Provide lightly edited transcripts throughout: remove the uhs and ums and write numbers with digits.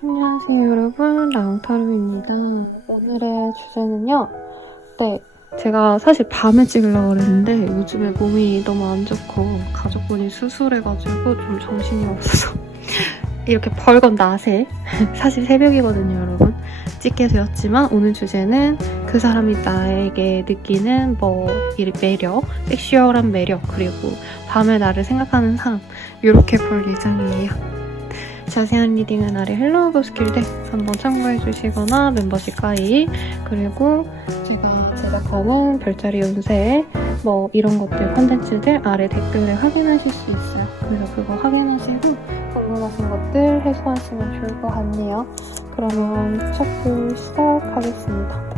안녕하세요 여러분, 라운타루입니다. 오늘의 주제는요, 제가 사실 밤에 찍으려고 그랬는데 요즘에 몸이 너무 안 좋고 가족분이 수술해가지고 좀 정신이 없어서 이렇게 벌건 낮에 사실 새벽이거든요 여러분, 찍게 되었지만 오늘 주제는 그 사람이 나에게 느끼는 이 매력, 섹슈얼한 매력, 그리고 밤에 나를 생각하는 사람, 이렇게 볼 예정이에요. 자세한 리딩은 아래 헬로우버스킬대 한번 참고해주시거나 멤버십 가입, 그리고 제가 제작하는 별자리 운세 이런 것들 컨텐츠들 아래 댓글에 확인하실 수 있어요. 그래서 그거 확인하시고 궁금하신 것들 해소하시면 좋을 것 같네요. 그러면 샷플 시작하겠습니다.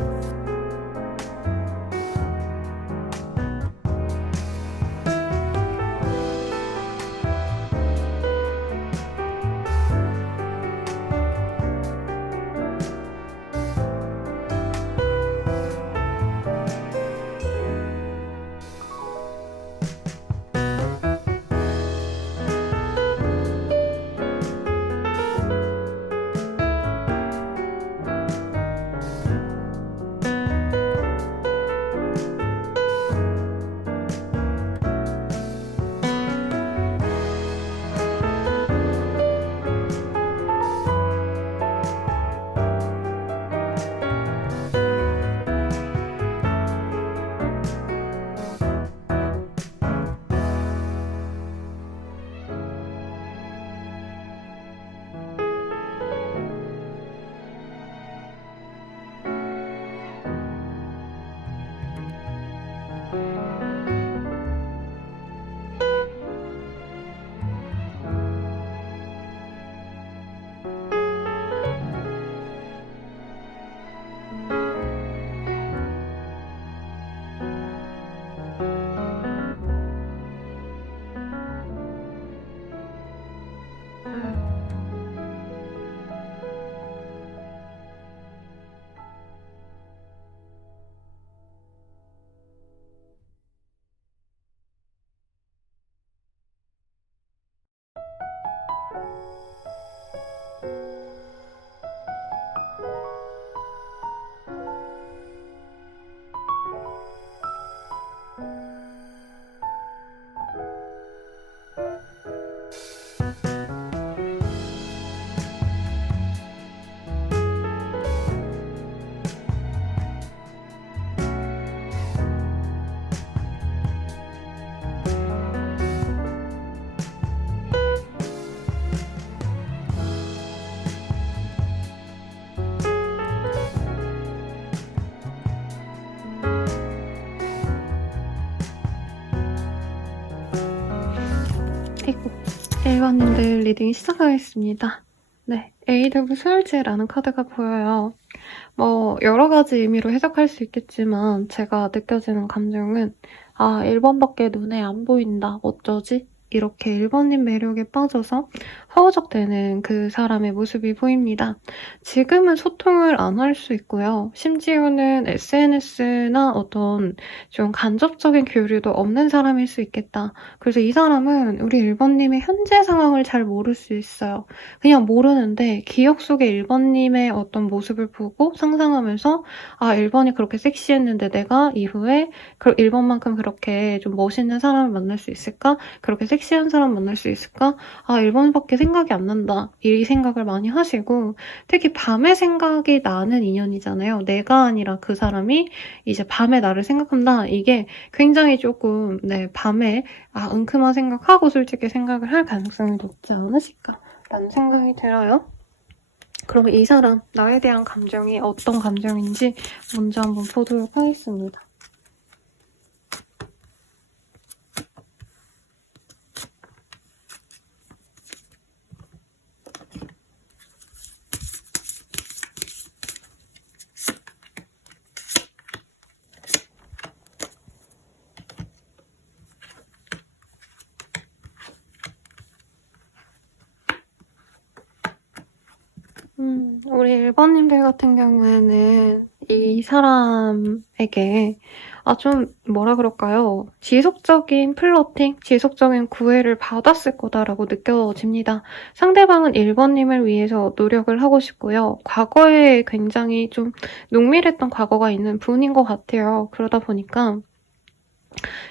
일반인들 리딩 시작하겠습니다. AW 수혈제라는 카드가 보여요. 여러 가지 의미로 해석할 수 있겠지만 제가 느껴지는 감정은 1번밖에 눈에 안 보인다, 어쩌지? 이렇게 1번님 매력에 빠져서 허우적대는 그 사람의 모습이 보입니다. 지금은 소통을 안 할 수 있고요. 심지어는 SNS나 어떤 좀 간접적인 교류도 없는 사람일 수 있겠다. 그래서 이 사람은 우리 1번님의 현재 상황을 잘 모를 수 있어요. 그냥 모르는데 기억 속에 1번님의 어떤 모습을 보고 상상하면서 1번이 그렇게 섹시했는데 내가 이후에 1번만큼 그렇게 좀 멋있는 사람을 만날 수 있을까? 그렇게 섹시한 사람 만날 수 있을까? 1번밖에 생각이 안 난다. 이 생각을 많이 하시고, 특히 밤에 생각이 나는 인연이잖아요. 내가 아니라 그 사람이 이제 밤에 나를 생각한다. 이게 굉장히 조금 밤에 은큼한 생각하고 솔직히 생각을 할 가능성이 높지 않으실까라는 생각이 들어요. 그럼 이 사람, 나에 대한 감정이 어떤 감정인지 먼저 한번 보도록 하겠습니다. 우리 1번님들 같은 경우에는 이 사람에게 좀 뭐라 그럴까요? 지속적인 플러팅, 지속적인 구애를 받았을 거다라고 느껴집니다. 상대방은 1번님을 위해서 노력을 하고 싶고요. 과거에 굉장히 좀 농밀했던 과거가 있는 분인 것 같아요. 그러다 보니까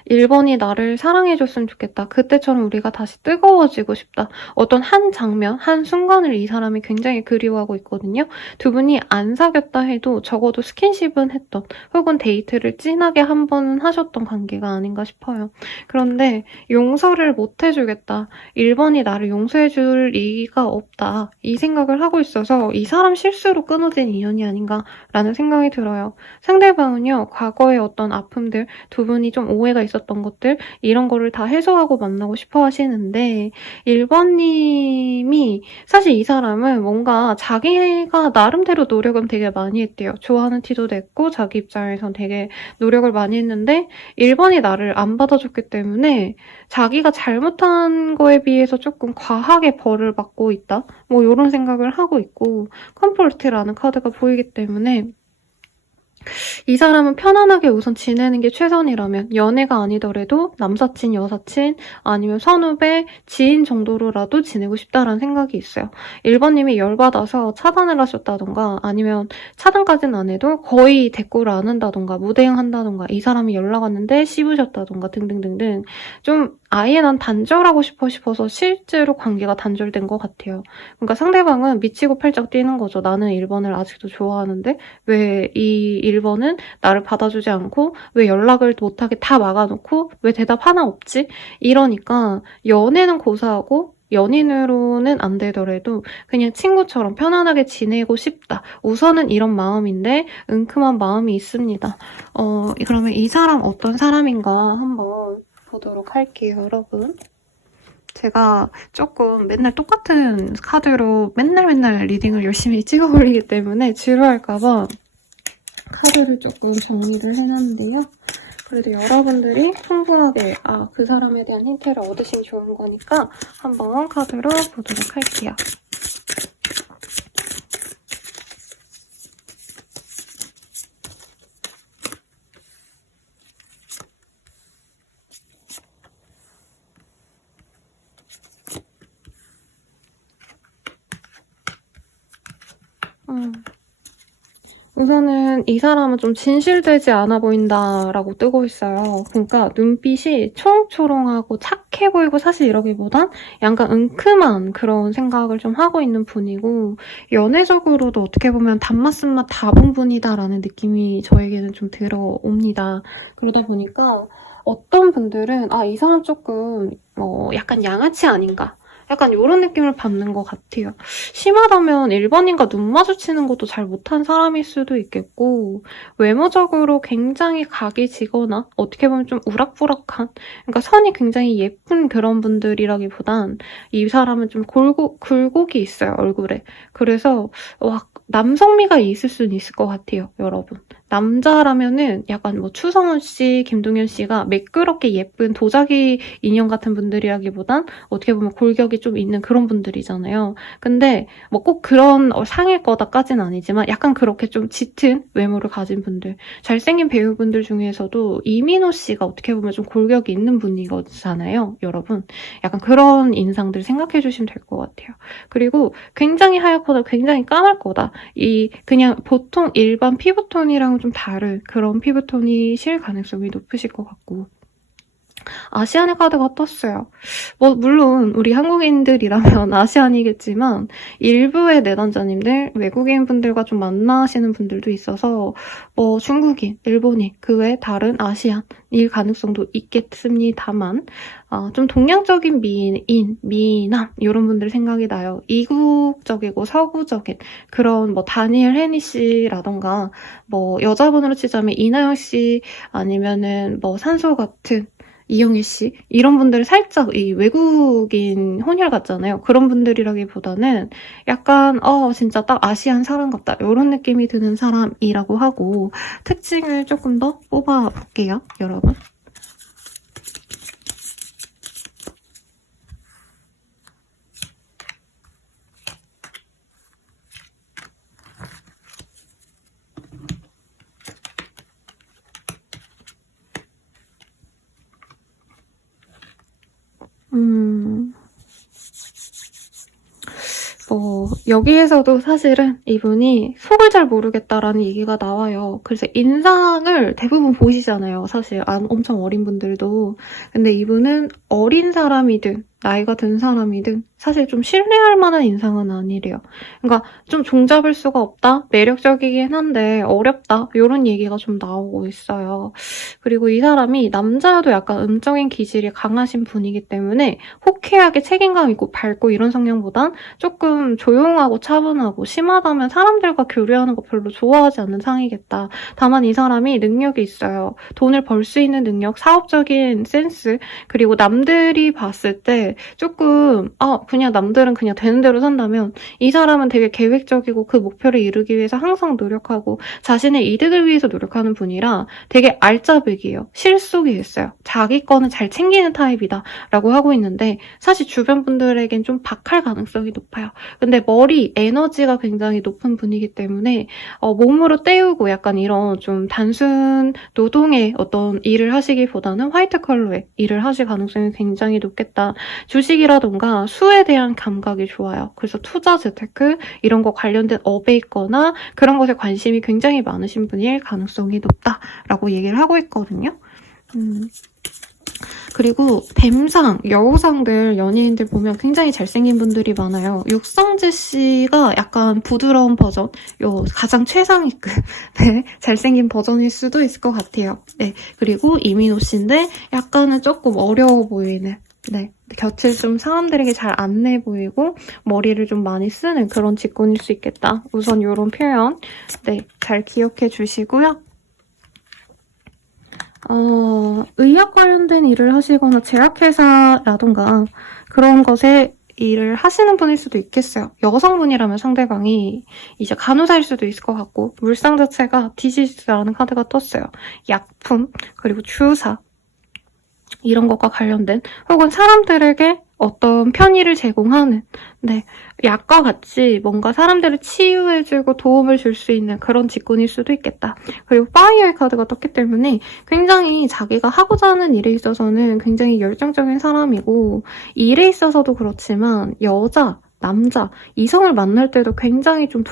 1번이 나를 사랑해줬으면 좋겠다. 그때처럼 우리가 다시 뜨거워지고 싶다. 어떤 한 장면, 한 순간을 이 사람이 굉장히 그리워하고 있거든요. 두 분이 안 사귀었다 해도 적어도 스킨십은 했던, 혹은 데이트를 진하게 한 번은 하셨던 관계가 아닌가 싶어요. 그런데 용서를 못 해주겠다. 1번이 나를 용서해줄 리가 없다. 이 생각을 하고 있어서 이 사람 실수로 끊어진 인연이 아닌가라는 생각이 들어요. 상대방은요, 과거의 어떤 아픔들, 두 분이 좀 오해가 있었던 것들, 이런 거를 다 해소하고 만나고 싶어 하시는데 1번님이 사실 이 사람은 뭔가 자기가 나름대로 노력은 되게 많이 했대요. 좋아하는 티도 냈고 자기 입장에선 되게 노력을 많이 했는데 1번이 나를 안 받아줬기 때문에 자기가 잘못한 거에 비해서 조금 과하게 벌을 받고 있다. 뭐 이런 생각을 하고 있고 컴포르트라는 카드가 보이기 때문에 이 사람은 편안하게 우선 지내는 게 최선이라면 연애가 아니더라도 남사친, 여사친 아니면 선후배, 지인 정도로라도 지내고 싶다라는 생각이 있어요. 1번님이 열받아서 차단을 하셨다던가 아니면 차단까지는 안 해도 거의 대꾸를 안 한다던가 무대응한다던가 이 사람이 연락 왔는데 씹으셨다던가 등등등등 좀 아예 난 단절하고 싶어서 실제로 관계가 단절된 것 같아요. 그러니까 상대방은 미치고 팔짝 뛰는 거죠. 나는 1번을 아직도 좋아하는데 왜 이 1번은 나를 받아주지 않고 왜 연락을 못하게 다 막아놓고 왜 대답 하나 없지? 이러니까 연애는 고사하고 연인으로는 안 되더라도 그냥 친구처럼 편안하게 지내고 싶다. 우선은 이런 마음인데 은큼한 마음이 있습니다. 그러면 이 사람 어떤 사람인가 한번 보도록 할게요, 여러분. 제가 조금 맨날 똑같은 카드로 맨날 리딩을 열심히 찍어 올리기 때문에 지루할까봐 카드를 조금 정리를 해놨는데요. 그래도 여러분들이 충분하게 그 사람에 대한 힌트를 얻으시면 좋은 거니까 한번 카드로 보도록 할게요. 우선은 이 사람은 좀 진실되지 않아 보인다라고 뜨고 있어요. 그러니까 눈빛이 초롱초롱하고 착해 보이고 사실 이러기보단 약간 은큼한 그런 생각을 좀 하고 있는 분이고 연애적으로도 어떻게 보면 단맛 쓴맛 다 본 분이다라는 느낌이 저에게는 좀 들어옵니다. 그러다 보니까 어떤 분들은 이 사람 조금 약간 양아치 아닌가? 약간 이런 느낌을 받는 것 같아요. 심하다면 1번인가 눈 마주치는 것도 잘 못한 사람일 수도 있겠고 외모적으로 굉장히 각이 지거나 어떻게 보면 좀 우락부락한 그러니까 선이 굉장히 예쁜 그런 분들이라기보단 이 사람은 좀 굴곡이 있어요, 얼굴에. 그래서 남성미가 있을 수는 있을 것 같아요, 여러분. 남자라면은 약간 추성훈 씨, 김동현 씨가 매끄럽게 예쁜 도자기 인형 같은 분들이라기보단 어떻게 보면 골격이 좀 있는 그런 분들이잖아요. 근데 꼭 그런 상일 거다까지는 아니지만 약간 그렇게 좀 짙은 외모를 가진 분들, 잘생긴 배우분들 중에서도 이민호 씨가 어떻게 보면 좀 골격이 있는 분이잖아요, 여러분. 약간 그런 인상들 생각해 주시면 될 것 같아요. 그리고 굉장히 하얗 거다, 굉장히 까말 거다. 그냥 보통 일반 피부톤이랑은 좀 다른 그런 피부톤이실 가능성이 높으실 것 같고 아시안의 카드가 떴어요. 물론 우리 한국인들이라면 아시안이겠지만 일부의 내담자님들, 외국인 분들과 좀 만나시는 분들도 있어서 중국인, 일본인, 그 외 다른 아시안일 가능성도 있겠습니다만 좀 동양적인 미남 이런 분들 생각이 나요. 이국적이고 서구적인 그런 다니엘 헤니 씨라던가 여자분으로 치자면 이나영 씨 아니면은 산소 같은 이영애 씨 이런 분들 살짝 이 외국인 혼혈 같잖아요. 그런 분들이라기보다는 약간 진짜 딱 아시안 사람 같다 이런 느낌이 드는 사람이라고 하고 특징을 조금 더 뽑아볼게요, 여러분. 여기에서도 사실은 이분이 속을 잘 모르겠다라는 얘기가 나와요. 그래서 인상을 대부분 보시잖아요. 사실 엄청 어린 분들도. 근데 이분은 어린 사람이든 나이가 든 사람이든 사실 좀 신뢰할 만한 인상은 아니래요. 그러니까 좀 종잡을 수가 없다? 매력적이긴 한데 어렵다? 이런 얘기가 좀 나오고 있어요. 그리고 이 사람이 남자여도 약간 음적인 기질이 강하신 분이기 때문에 호쾌하게 책임감 있고 밝고 이런 성향보단 조금 조용하고 차분하고 심하다면 사람들과 교류하는 거 별로 좋아하지 않는 상이겠다. 다만 이 사람이 능력이 있어요. 돈을 벌 수 있는 능력, 사업적인 센스, 그리고 남들이 봤을 때 조금 그냥 남들은 그냥 되는 대로 산다면 이 사람은 되게 계획적이고 그 목표를 이루기 위해서 항상 노력하고 자신의 이득을 위해서 노력하는 분이라 되게 알짜배기예요. 실속이 있어요. 자기 거는 잘 챙기는 타입이다 라고 하고 있는데 사실 주변 분들에겐 좀 박할 가능성이 높아요. 근데 머리, 에너지가 굉장히 높은 분이기 때문에 몸으로 때우고 약간 이런 좀 단순 노동의 어떤 일을 하시기보다는 화이트 컬러의 일을 하실 가능성이 굉장히 높겠다. 주식이라던가 수에 대한 감각이 좋아요. 그래서 투자, 재테크 이런 거 관련된 업에 있거나 그런 것에 관심이 굉장히 많으신 분일 가능성이 높다라고 얘기를 하고 있거든요. 그리고 뱀상, 여우상들, 연예인들 보면 굉장히 잘생긴 분들이 많아요. 육성재 씨가 약간 부드러운 버전, 가장 최상위급의 잘생긴 버전일 수도 있을 것 같아요. 네, 그리고 이민호 씨인데 약간은 조금 어려워 보이는, 네, 곁을 좀 사람들에게 잘 안 내 보이고 머리를 좀 많이 쓰는 그런 직군일 수 있겠다. 우선 이런 표현, 네, 잘 기억해 주시고요. 의학 관련된 일을 하시거나 제약회사라던가 그런 것에 일을 하시는 분일 수도 있겠어요. 여성분이라면 상대방이 이제 간호사일 수도 있을 것 같고 물상 자체가 디지즈라는 카드가 떴어요. 약품, 그리고 주사 이런 것과 관련된 혹은 사람들에게 어떤 편의를 제공하는 약과 같이 뭔가 사람들을 치유해주고 도움을 줄 수 있는 그런 직군일 수도 있겠다. 그리고 파이어의 카드가 떴기 때문에 굉장히 자기가 하고자 하는 일에 있어서는 굉장히 열정적인 사람이고 일에 있어서도 그렇지만 여자, 남자, 이성을 만날 때도 굉장히 좀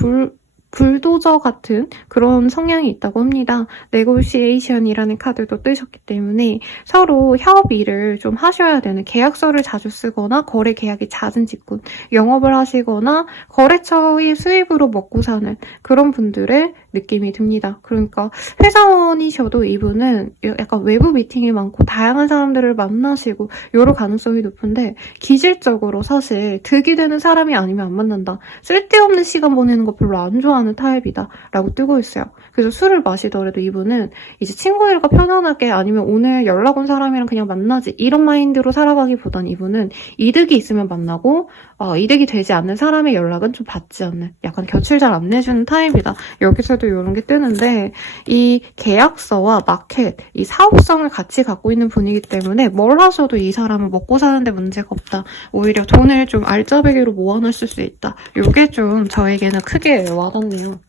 불도저 같은 그런 성향이 있다고 합니다. 네고시에이션이라는 카드도 뜨셨기 때문에 서로 협업 일을 좀 하셔야 되는 계약서를 자주 쓰거나 거래 계약이 잦은 직군, 영업을 하시거나 거래처의 수입으로 먹고 사는 그런 분들의 느낌이 듭니다. 그러니까 회사원이셔도 이분은 약간 외부 미팅이 많고 다양한 사람들을 만나시고 이럴 가능성이 높은데 기질적으로 사실 득이 되는 사람이 아니면 안 만난다. 쓸데없는 시간 보내는 거 별로 안 좋아하는 타입이다 라고 뜨고 있어요. 그래서 술을 마시더라도 이분은 이제 친구들과 편안하게 아니면 오늘 연락 온 사람이랑 그냥 만나지 이런 마인드로 살아가기보단 이분은 이득이 있으면 만나고 이득이 되지 않는 사람의 연락은 좀 받지 않는 약간 곁을 잘 안 내주는 타입이다. 여기서도 이런 게 뜨는데 이 계약서와 마켓, 이 사업성을 같이 갖고 있는 분이기 때문에 뭘 하셔도 이 사람은 먹고 사는데 문제가 없다. 오히려 돈을 좀 알짜배기로 모아놨을 수 있다. 이게 좀 저에게는 크게 와닿네요.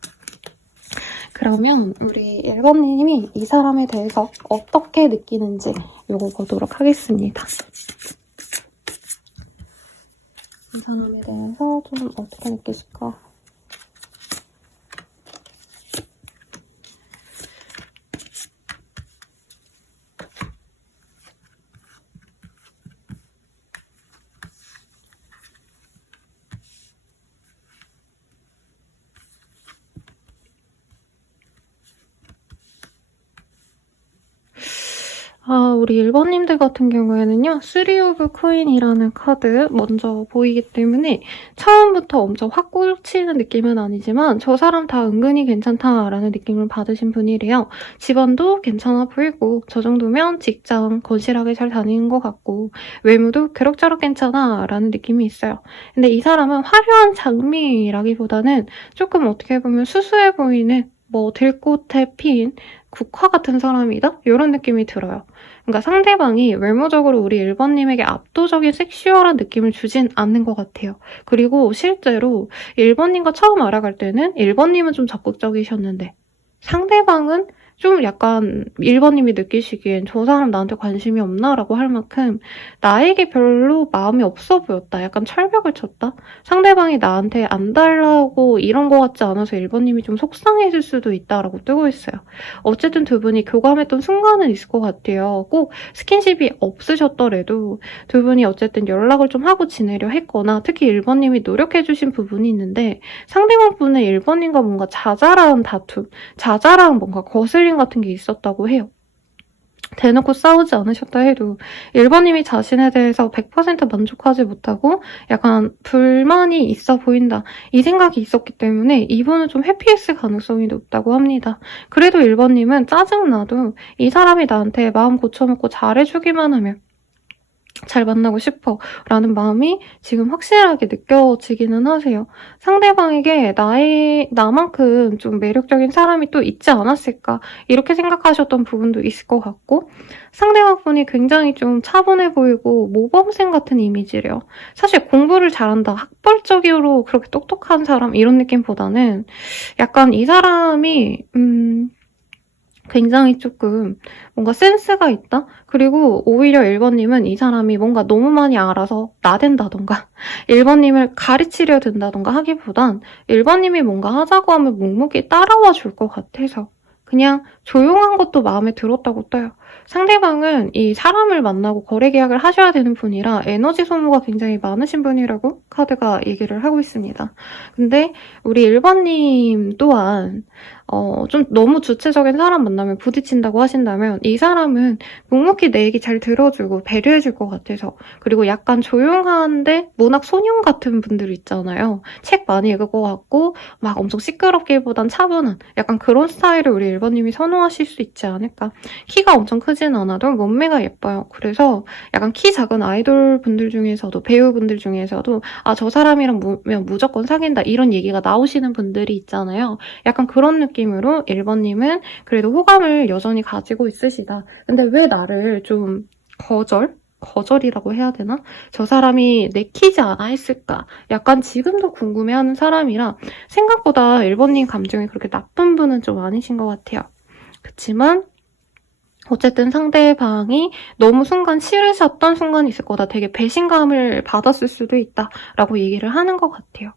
그러면 우리 1번님이 이 사람에 대해서 어떻게 느끼는지 요거 보도록 하겠습니다. 이 사람에 대해서 좀 어떻게 느끼실까? 우리 1번님들 같은 경우에는요. 3 오브 코인이라는 카드 먼저 보이기 때문에 처음부터 엄청 확 꽂히는 느낌은 아니지만 저 사람 다 은근히 괜찮다라는 느낌을 받으신 분이래요. 집안도 괜찮아 보이고 저 정도면 직장 건실하게 잘 다니는 것 같고 외모도 그럭저럭 괜찮아라는 느낌이 있어요. 근데 이 사람은 화려한 장미라기보다는 조금 어떻게 보면 수수해 보이는 들꽃에 핀 국화 같은 사람이다? 이런 느낌이 들어요. 그러니까 상대방이 외모적으로 우리 1번님에게 압도적인 섹슈얼한 느낌을 주진 않는 것 같아요. 그리고 실제로 1번님과 처음 알아갈 때는 1번님은 좀 적극적이셨는데 상대방은 좀 약간 1번님이 느끼시기엔 저 사람 나한테 관심이 없나라고 할 만큼 나에게 별로 마음이 없어 보였다. 약간 철벽을 쳤다. 상대방이 나한테 안 달라고 이런 것 같지 않아서 1번님이 좀 속상해질 수도 있다라고 뜨고 있어요. 어쨌든 두 분이 교감했던 순간은 있을 것 같아요. 꼭 스킨십이 없으셨더라도 두 분이 어쨌든 연락을 좀 하고 지내려 했거나 특히 1번님이 노력해주신 부분이 있는데 상대방 분은 1번님과 뭔가 자잘한 다툼, 자잘한 뭔가 거슬림 같은 게 있었다고 해요. 대놓고 싸우지 않으셨다 해도 1번님이 자신에 대해서 100% 만족하지 못하고 약간 불만이 있어 보인다. 이 생각이 있었기 때문에 이분은 좀 회피했을 가능성이 높다고 합니다. 그래도 1번님은 짜증나도 이 사람이 나한테 마음 고쳐먹고 잘해주기만 하면 잘 만나고 싶어 라는 마음이 지금 확실하게 느껴지기는 하세요. 상대방에게 나만큼 좀 매력적인 사람이 또 있지 않았을까 이렇게 생각하셨던 부분도 있을 것 같고 상대방 분이 굉장히 좀 차분해 보이고 모범생 같은 이미지래요. 사실 공부를 잘한다, 학벌적으로 그렇게 똑똑한 사람 이런 느낌보다는 약간 이 사람이 굉장히 조금 뭔가 센스가 있다? 그리고 오히려 1번님은 이 사람이 뭔가 너무 많이 알아서 나댄다던가 1번님을 가르치려 든다던가 하기보단 1번님이 뭔가 하자고 하면 묵묵히 따라와 줄 것 같아서 그냥 조용한 것도 마음에 들었다고 떠요. 상대방은 이 사람을 만나고 거래 계약을 하셔야 되는 분이라 에너지 소모가 굉장히 많으신 분이라고 카드가 얘기를 하고 있습니다. 근데 우리 1번님 또한 좀 너무 주체적인 사람 만나면 부딪힌다고 하신다면 이 사람은 묵묵히 내 얘기 잘 들어주고 배려해줄 것 같아서 그리고 약간 조용한데 문학 소년 같은 분들 있잖아요. 책 많이 읽을 것 같고 막 엄청 시끄럽기보단 차분한 약간 그런 스타일을 우리 1번님이 선호하실 수 있지 않을까. 키가 엄청 크진 않아도 몸매가 예뻐요. 그래서 약간 키 작은 아이돌 분들 중에서도 배우분들 중에서도 아, 저 사람이랑 무조건 사귄다 이런 얘기가 나오시는 분들이 있잖아요. 약간 그런 느낌으로 1번님은 그래도 호감을 여전히 가지고 있으시다. 근데 왜 나를 좀 거절이라고 해야 되나? 저 사람이 내키지 않아 했을까? 약간 지금도 궁금해하는 사람이라 생각보다 1번님 감정이 그렇게 나쁜 분은 좀 아니신 것 같아요. 그치만 어쨌든 상대방이 너무 순간 싫으셨던 순간이 있을 거다. 되게 배신감을 받았을 수도 있다라고 얘기를 하는 것 같아요.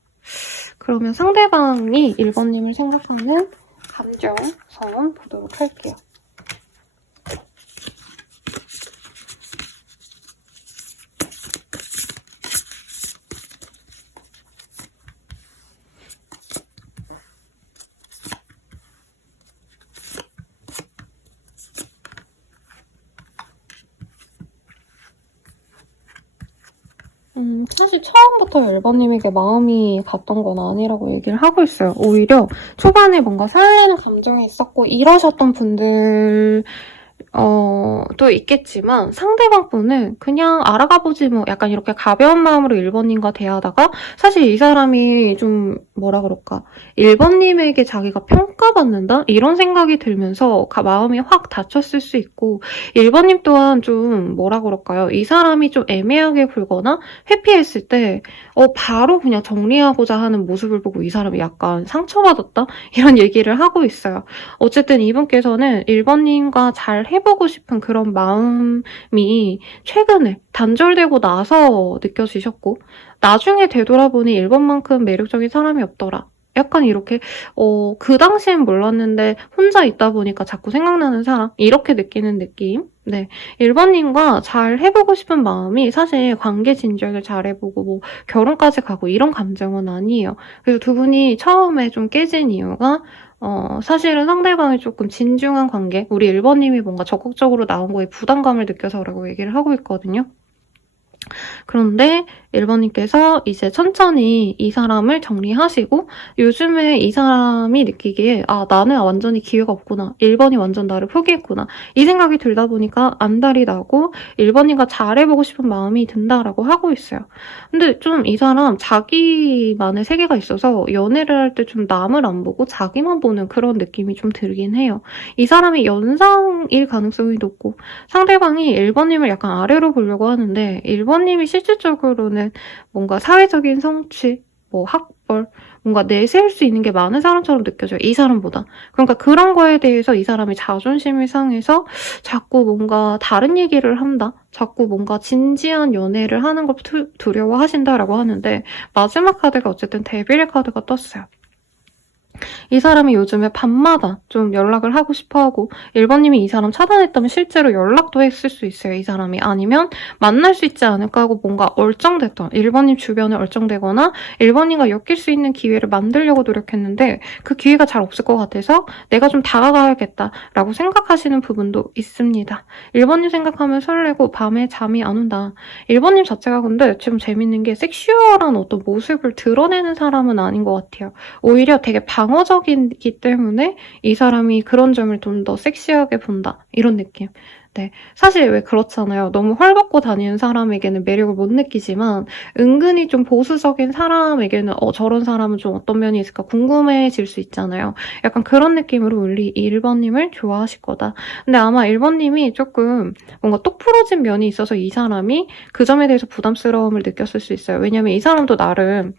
그러면 상대방이 1번님을 생각하는 감정 선 보도록 할게요. 사실 처음부터 1번님에게 마음이 갔던 건 아니라고 얘기를 하고 있어요. 오히려 초반에 뭔가 설레는 감정이 있었고 이러셨던 분들 또 있겠지만 상대방 분은 그냥 알아가보지 뭐 약간 이렇게 가벼운 마음으로 1번님과 대하다가 사실 이 사람이 좀 뭐라 그럴까 1번님에게 자기가 평가받는다? 이런 생각이 들면서 마음이 확 다쳤을 수 있고 1번님 또한 좀 뭐라 그럴까요? 이 사람이 좀 애매하게 굴거나 회피했을 때 바로 그냥 정리하고자 하는 모습을 보고 이 사람이 약간 상처받았다? 이런 얘기를 하고 있어요. 어쨌든 이분께서는 1번님과 잘 해보고 싶은 그런 마음이 최근에 단절되고 나서 느껴지셨고 나중에 되돌아보니 1번만큼 매력적인 사람이 없더라. 약간 이렇게 그 당시엔 몰랐는데 혼자 있다 보니까 자꾸 생각나는 사람 이렇게 느끼는 느낌. 네, 1번님과 잘 해보고 싶은 마음이 사실 관계 진작을 잘 해보고 뭐 결혼까지 가고 이런 감정은 아니에요. 그래서 두 분이 처음에 좀 깨진 이유가 사실은 상대방이 조금 진중한 관계, 우리 1번님이 뭔가 적극적으로 나온 거에 부담감을 느껴서라고 얘기를 하고 있거든요. 그런데 1번님께서 이제 천천히 이 사람을 정리하시고 요즘에 이 사람이 느끼기에 아, 나는 완전히 기회가 없구나. 1번이 완전 나를 포기했구나. 이 생각이 들다 보니까 안달이 나고 1번님과 잘해보고 싶은 마음이 든다라고 하고 있어요. 근데 좀 이 사람 자기만의 세계가 있어서 연애를 할 때 좀 남을 안 보고 자기만 보는 그런 느낌이 좀 들긴 해요. 이 사람이 연상일 가능성이 높고 상대방이 1번님을 약간 아래로 보려고 하는데 1번님이 실질적으로는 뭔가 사회적인 성취, 뭐 학벌, 뭔가 내세울 수 있는 게 많은 사람처럼 느껴져요. 이 사람보다. 그러니까 그런 거에 대해서 이 사람이 자존심이 상해서 자꾸 뭔가 다른 얘기를 한다? 자꾸 뭔가 진지한 연애를 하는 걸 두려워하신다라고 하는데 마지막 카드가 어쨌든 데빌의 카드가 떴어요. 이 사람이 요즘에 밤마다 좀 연락을 하고 싶어하고 1번님이 이 사람 차단했다면 실제로 연락도 했을 수 있어요. 이 사람이. 아니면 만날 수 있지 않을까 하고 뭔가 얼쩡댔던 1번님 주변에 얼쩡대거나 1번님과 엮일 수 있는 기회를 만들려고 노력했는데 그 기회가 잘 없을 것 같아서 내가 좀 다가가야겠다라고 생각하시는 부분도 있습니다. 1번님 생각하면 설레고 밤에 잠이 안 온다. 1번님 자체가 근데 지금 재밌는 게 섹슈얼한 어떤 모습을 드러내는 사람은 아닌 것 같아요. 오히려 되게 방어적이기 때문에 이 사람이 그런 점을 좀 더 섹시하게 본다. 이런 느낌. 네. 사실 왜 그렇잖아요. 너무 헐벗고 다니는 사람에게는 매력을 못 느끼지만 은근히 좀 보수적인 사람에게는 저런 사람은 좀 어떤 면이 있을까 궁금해질 수 있잖아요. 약간 그런 느낌으로 우리 1번님을 좋아하실 거다. 근데 아마 1번님이 조금 뭔가 똑 부러진 면이 있어서 이 사람이 그 점에 대해서 부담스러움을 느꼈을 수 있어요. 왜냐면 이 사람도 나름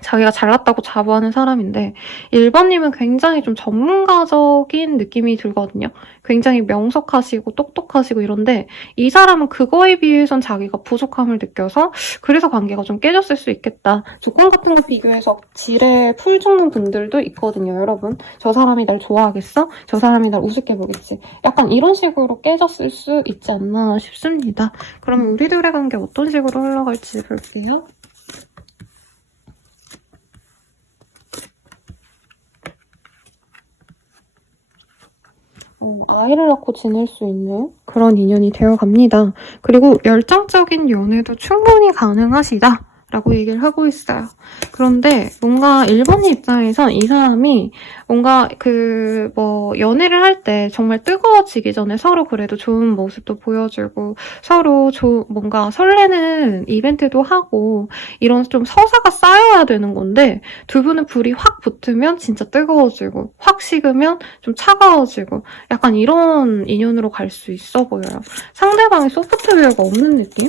자기가 잘났다고 자부하는 사람인데 1번님은 굉장히 좀 전문가적인 느낌이 들거든요. 굉장히 명석하시고 똑똑하시고 이런데 이 사람은 그거에 비해선 자기가 부족함을 느껴서 그래서 관계가 좀 깨졌을 수 있겠다. 조건 같은 거 비교해서 지레 풀 죽는 분들도 있거든요, 여러분. 저 사람이 날 좋아하겠어? 저 사람이 날 우습게 보겠지? 약간 이런 식으로 깨졌을 수 있지 않나 싶습니다. 그러면 우리들의 관계 어떤 식으로 흘러갈지 볼게요. 아이를 낳고 지낼 수 있는 그런 인연이 되어갑니다. 그리고 열정적인 연애도 충분히 가능하시다. 라고 얘기를 하고 있어요. 그런데 뭔가 1번님 입장에선 이 사람이 뭔가 연애를 할 때 정말 뜨거워지기 전에 서로 그래도 좋은 모습도 보여주고 서로 뭔가 설레는 이벤트도 하고 이런 좀 서사가 쌓여야 되는 건데 두 분은 불이 확 붙으면 진짜 뜨거워지고 확 식으면 좀 차가워지고 약간 이런 인연으로 갈 수 있어 보여요. 상대방이 소프트웨어가 없는 느낌?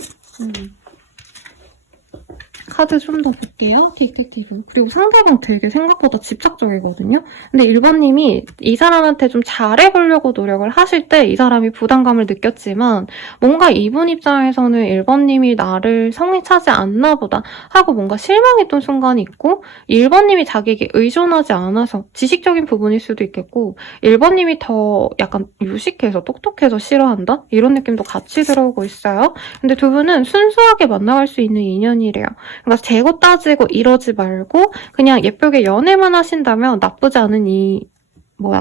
카드 좀 더 볼게요. 딕텍티브. 그리고 상대방 되게 생각보다 집착적이거든요. 근데 1번님이 이 사람한테 좀 잘해보려고 노력을 하실 때 이 사람이 부담감을 느꼈지만 뭔가 이분 입장에서는 1번님이 나를 성에 차지 않나 보다 하고 뭔가 실망했던 순간이 있고 1번님이 자기에게 의존하지 않아서 지식적인 부분일 수도 있겠고 1번님이 더 약간 유식해서 똑똑해서 싫어한다? 이런 느낌도 같이 들어오고 있어요. 근데 두 분은 순수하게 만나갈 수 있는 인연이래요. 그러니까 재고 따지고 이러지 말고 그냥 예쁘게 연애만 하신다면 나쁘지 않은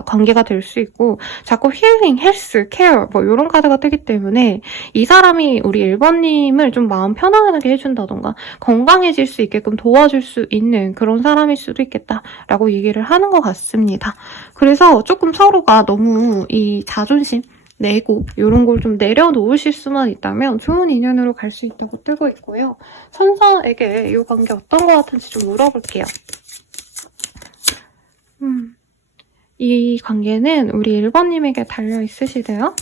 관계가 될 수 있고 자꾸 힐링, 헬스, 케어 이런 카드가 뜨기 때문에 이 사람이 우리 1번님을 좀 마음 편안하게 해준다던가 건강해질 수 있게끔 도와줄 수 있는 그런 사람일 수도 있겠다라고 얘기를 하는 것 같습니다. 그래서 조금 서로가 너무 이 자존심 내고 이런 걸 좀 내려놓으실 수만 있다면 좋은 인연으로 갈 수 있다고 뜨고 있고요. 천사에게 이 관계 어떤 것 같은지 좀 물어볼게요. 이 관계는 우리 1번님에게 달려있으시대요.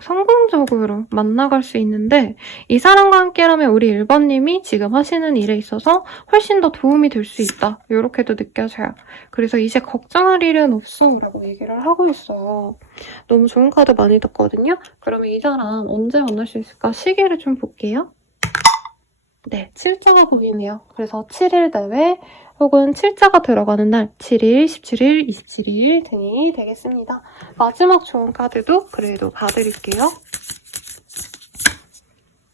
성공적으로 만나갈 수 있는데 이 사람과 함께라면 우리 1번님이 지금 하시는 일에 있어서 훨씬 더 도움이 될 수 있다. 이렇게도 느껴져요. 그래서 이제 걱정할 일은 없어 라고 얘기를 하고 있어요. 너무 좋은 카드 많이 떴거든요. 그러면 이 사람 언제 만날 수 있을까? 시기를 좀 볼게요. 네, 7자가 보이네요. 그래서 7일 내외 혹은 7자가 들어가는 날 7일, 17일, 27일 등이 되겠습니다. 마지막 좋은 카드도 그래도 봐드릴게요.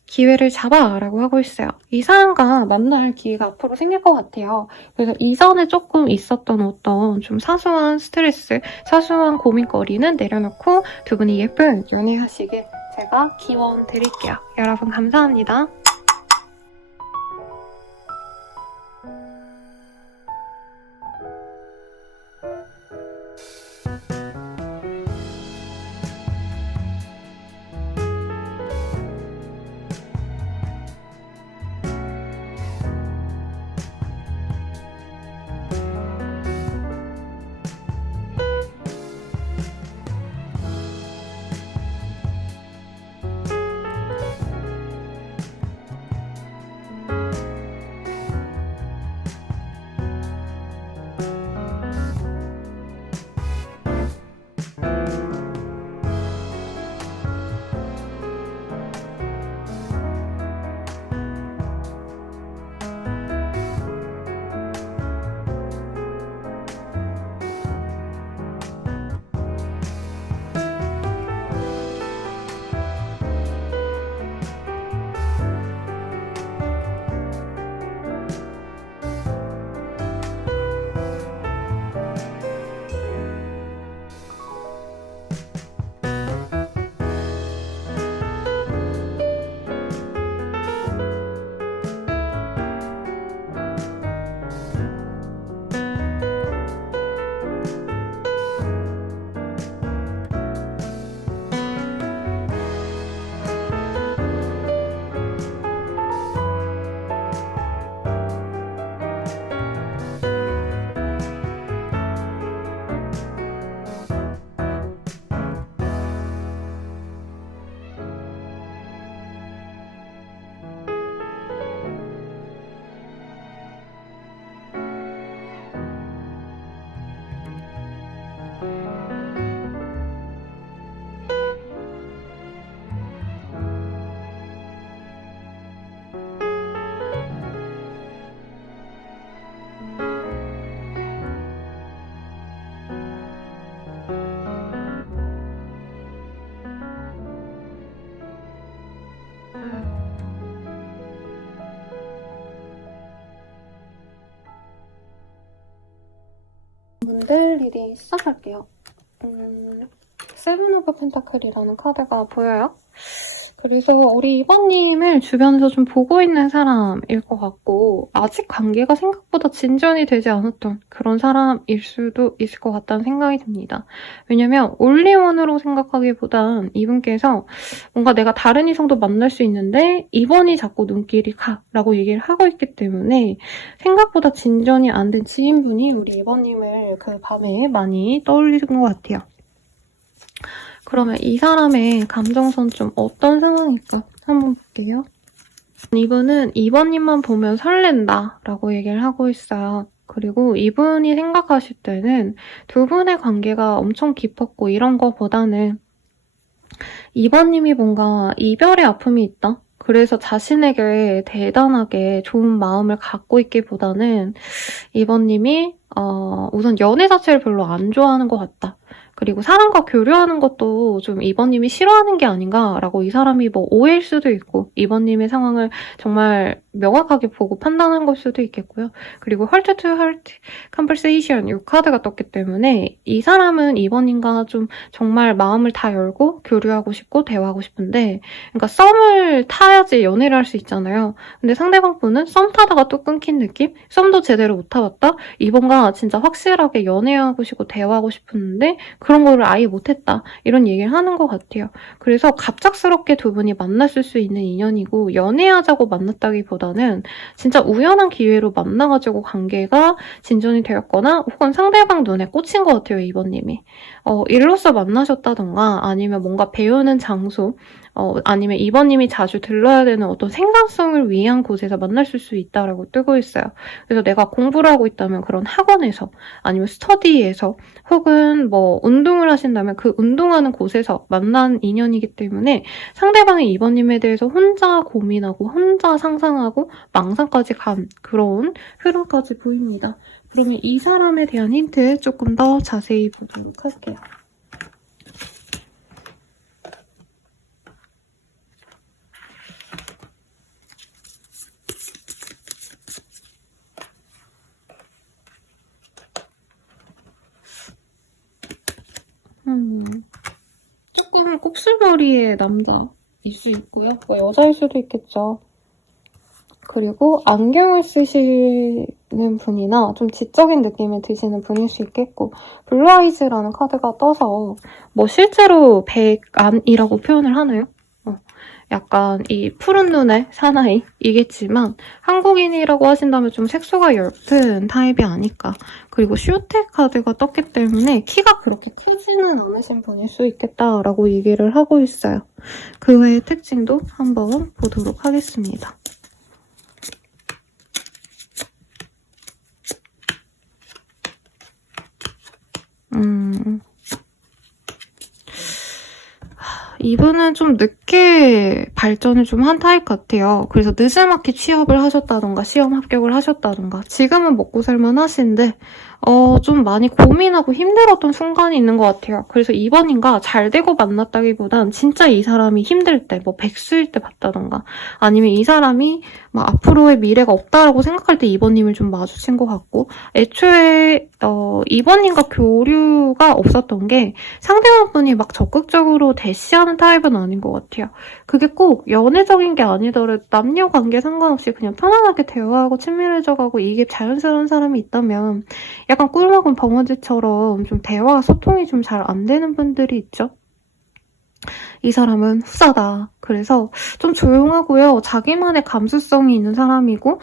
기회를 잡아 라고 하고 있어요. 이 사람과 만날 기회가 앞으로 생길 것 같아요. 그래서 이전에 조금 있었던 어떤 좀 사소한 스트레스, 사소한 고민거리는 내려놓고 두 분이 예쁜 연애하시길 제가 기원 드릴게요. 여러분 감사합니다. 분들 리딩 시작할게요. 세븐 오브 펜타클이라는 카드가 보여요. 그래서 우리 2번님을 주변에서 좀 보고 있는 사람일 것 같고 아직 관계가 생각보다 진전이 되지 않았던 그런 사람일 수도 있을 것 같다는 생각이 듭니다. 왜냐면 올리원으로 생각하기보단 이분께서 뭔가 내가 다른 이성도 만날 수 있는데 2번이 자꾸 눈길이 가 라고 얘기를 하고 있기 때문에 생각보다 진전이 안 된 지인분이 우리 2번님을 그 밤에 많이 떠올리는 것 같아요. 그러면 이 사람의 감정선 좀 어떤 상황일까? 한번 볼게요. 이분은 2번님만 보면 설렌다 라고 얘기를 하고 있어요. 그리고 이분이 생각하실 때는 두 분의 관계가 엄청 깊었고 이런 거보다는 2번님이 뭔가 이별의 아픔이 있다? 그래서 자신에게 대단하게 좋은 마음을 갖고 있기보다는 2번님이 우선 연애 자체를 별로 안 좋아하는 것 같다. 그리고 사람과 교류하는 것도 좀 2번님이 싫어하는 게 아닌가라고 이 사람이 뭐 오해일 수도 있고 2번님의 상황을 정말 명확하게 보고 판단한 걸 수도 있겠고요. 그리고 Heart to Heart Conversation 이 카드가 떴기 때문에 이 사람은 2번님과 좀 정말 마음을 다 열고 교류하고 싶고 대화하고 싶은데 그러니까 썸을 타야지 연애를 할 수 있잖아요. 근데 상대방 분은 썸 타다가 또 끊긴 느낌? 썸도 제대로 못 타봤다? 2번과 진짜 확실하게 연애하고 싶고 대화하고 싶었는데 그런 거를 아예 못했다. 이런 얘기를 하는 것 같아요. 그래서 갑작스럽게 두 분이 만났을 수 있는 인연이고 연애하자고 만났다기보다는 진짜 우연한 기회로 만나가지고 관계가 진전이 되었거나 혹은 상대방 눈에 꽂힌 것 같아요. 2번님이. 일로서 만나셨다던가 아니면 뭔가 배우는 장소 아니면 2번님이 자주 들러야 되는 어떤 생산성을 위한 곳에서 만났을 수 있다라고 뜨고 있어요. 그래서 내가 공부를 하고 있다면 그런 학원에서 아니면 스터디에서 혹은 뭐 운동을 하신다면 그 운동하는 곳에서 만난 인연이기 때문에 상대방이 2번님에 대해서 혼자 고민하고 혼자 상상하고 망상까지 간 그런 흐름까지 보입니다. 그러면 이 사람에 대한 힌트 조금 더 자세히 보도록 할게요. 조금 곱슬머리의 남자일 수 있고요. 뭐 여자일 수도 있겠죠. 그리고 안경을 쓰시는 분이나 좀 지적인 느낌이 드시는 분일 수 있겠고 블루 아이즈라는 카드가 떠서 뭐 실제로 백안이라고 표현을 하나요? 약간 이 푸른 눈의 사나이이겠지만 한국인이라고 하신다면 좀 색소가 엷은 타입이 아닐까. 그리고 슈테 카드가 떴기 때문에 키가 그렇게 크지는 않으신 분일 수 있겠다라고 얘기를 하고 있어요. 그 외의 특징도 한번 보도록 하겠습니다. 이분은 좀 늦게 발전을 좀 한 타입 같아요. 그래서 늦지막히 취업을 하셨다던가 시험 합격을 하셨다던가 지금은 먹고 살만 하신데 좀 많이 고민하고 힘들었던 순간이 있는 것 같아요. 그래서 2번인가 잘 되고 만났다기보단 진짜 이 사람이 힘들 때, 뭐 백수일 때 봤다던가 아니면 이 사람이 막 앞으로의 미래가 없다라고 생각할 때 2번님을 좀 마주친 것 같고 애초에 2번님과 교류가 없었던 게 상대방분이 막 적극적으로 대시하는 타입은 아닌 것 같아요. 그게 꼭 연애적인 게 아니더라도 남녀 관계 상관없이 그냥 편안하게 대화하고 친밀해져가고 이게 자연스러운 사람이 있다면 약간 꿀 먹은 벙어지처럼 좀 대화가 소통이 좀 잘 안 되는 분들이 있죠. 이 사람은 후자다. 그래서 좀 조용하고요. 자기만의 감수성이 있는 사람이고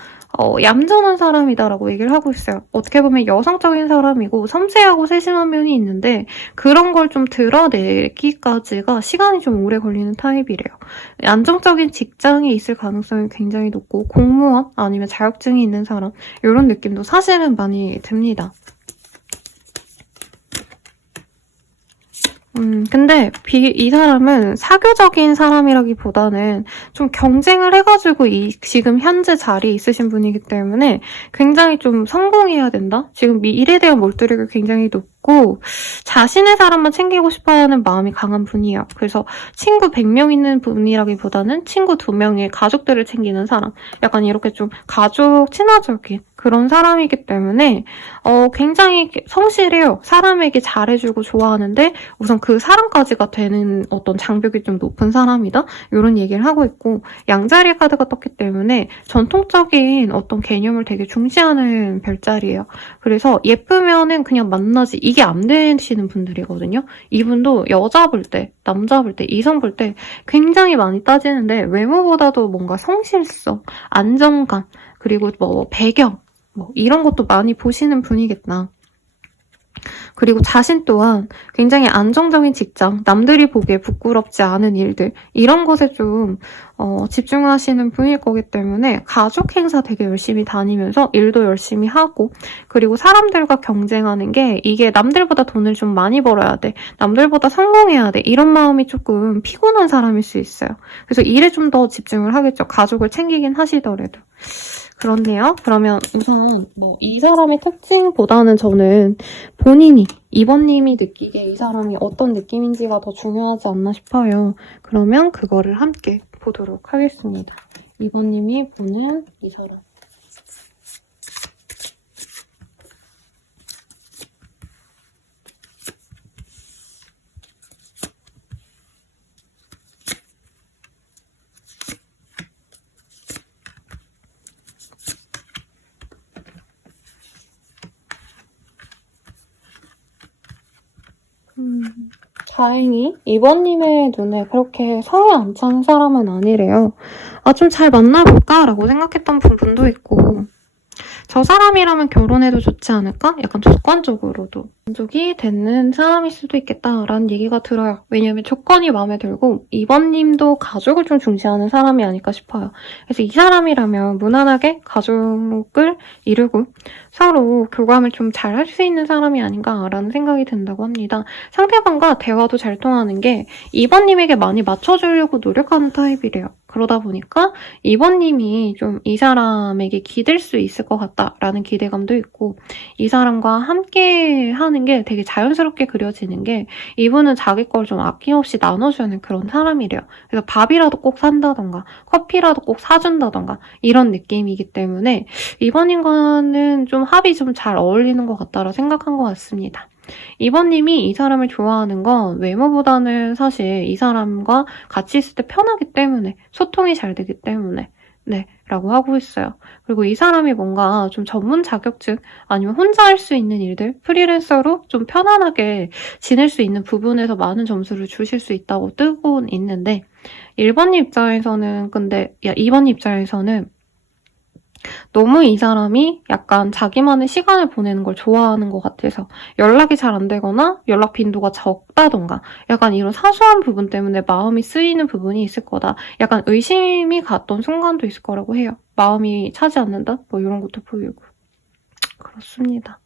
얌전한 사람이다라고 얘기를 하고 있어요. 어떻게 보면 여성적인 사람이고 섬세하고 세심한 면이 있는데 그런 걸 좀 드러내기까지가 시간이 좀 오래 걸리는 타입이래요. 안정적인 직장에 있을 가능성이 굉장히 높고 공무원 아니면 자격증이 있는 사람 이런 느낌도 사실은 많이 듭니다. 근데 이 사람은 사교적인 사람이라기보다는 좀 경쟁을 해가지고 지금 현재 자리에 있으신 분이기 때문에 굉장히 좀 성공해야 된다? 지금 일에 대한 몰두력이 굉장히 높고 있고 자신의 사람만 챙기고 싶어하는 마음이 강한 분이에요. 그래서 친구 100명 있는 분이라기보다는 친구 2명의 가족들을 챙기는 사람. 약간 이렇게 좀 가족 친화적인 그런 사람이기 때문에 굉장히 성실해요. 사람에게 잘해주고 좋아하는데 우선 그 사람까지가 되는 어떤 장벽이 좀 높은 사람이다? 이런 얘기를 하고 있고 양자리 카드가 떴기 때문에 전통적인 어떤 개념을 되게 중시하는 별자리예요. 그래서 예쁘면은 그냥 만나지 이게 안 되시는 분들이거든요. 이분도 여자 볼 때, 남자 볼 때, 이성 볼 때 굉장히 많이 따지는데 외모보다도 뭔가 성실성, 안정감, 그리고 뭐 배경, 뭐 이런 것도 많이 보시는 분이겠다. 그리고 자신 또한 굉장히 안정적인 직장, 남들이 보기에 부끄럽지 않은 일들 이런 것에 좀 집중하시는 분일 거기 때문에 가족 행사 되게 열심히 다니면서 일도 열심히 하고 그리고 사람들과 경쟁하는 게 이게 남들보다 돈을 좀 많이 벌어야 돼. 남들보다 성공해야 돼. 이런 마음이 조금 피곤한 사람일 수 있어요. 그래서 일에 좀 더 집중을 하겠죠. 가족을 챙기긴 하시더라도. 그렇네요. 그러면 우선 뭐 이 사람의 특징보다는 저는 본인이 2번님이 느끼기에 이 사람이 어떤 느낌인지가 더 중요하지 않나 싶어요. 그러면 그거를 함께 보도록 하겠습니다. 2번님이 보는 이 사람. 다행히 2번님의 눈에 그렇게 성에 안 차는 사람은 아니래요. 아, 좀 잘 만나볼까? 라고 생각했던 분도 있고 저 사람이라면 결혼해도 좋지 않을까? 약간 조건적으로도 만족이 되는 사람일 수도 있겠다라는 얘기가 들어요. 왜냐면 조건이 마음에 들고 2번님도 가족을 좀 중시하는 사람이 아닐까 싶어요. 그래서 이 사람이라면 무난하게 가족을 이루고 서로 교감을 좀 잘 할 수 있는 사람이 아닌가라는 생각이 든다고 합니다. 상대방과 대화도 잘 통하는 게 2번님에게 많이 맞춰주려고 노력하는 타입이래요. 그러다 보니까 2번님이 좀 이 사람에게 기댈 수 있을 것 같다라는 기대감도 있고 이 사람과 함께 하는 게 되게 자연스럽게 그려지는 게 이분은 자기 걸 좀 아낌없이 나눠주는 그런 사람이래요. 그래서 밥이라도 꼭 산다던가 커피라도 꼭 사준다던가 이런 느낌이기 때문에 2번님과는 좀 합이 좀 잘 어울리는 것 같다라 생각한 것 같습니다. 2번님이 이 사람을 좋아하는 건 외모보다는 사실 이 사람과 같이 있을 때 편하기 때문에 소통이 잘 되기 때문에 네 라고 하고 있어요. 그리고 이 사람이 뭔가 좀 전문 자격증 아니면 혼자 할 수 있는 일들 프리랜서로 좀 편안하게 지낼 수 있는 부분에서 많은 점수를 주실 수 있다고 뜨고 있는데 1번님 입장에서는 근데 2번님 입장에서는 너무 이 사람이 약간 자기만의 시간을 보내는 걸 좋아하는 것 같아서 연락이 잘 안 되거나 연락 빈도가 적다던가 약간 이런 사소한 부분 때문에 마음이 쓰이는 부분이 있을 거다. 약간 의심이 갔던 순간도 있을 거라고 해요. 마음이 차지 않는다? 뭐 이런 것도 보이고. 그렇습니다.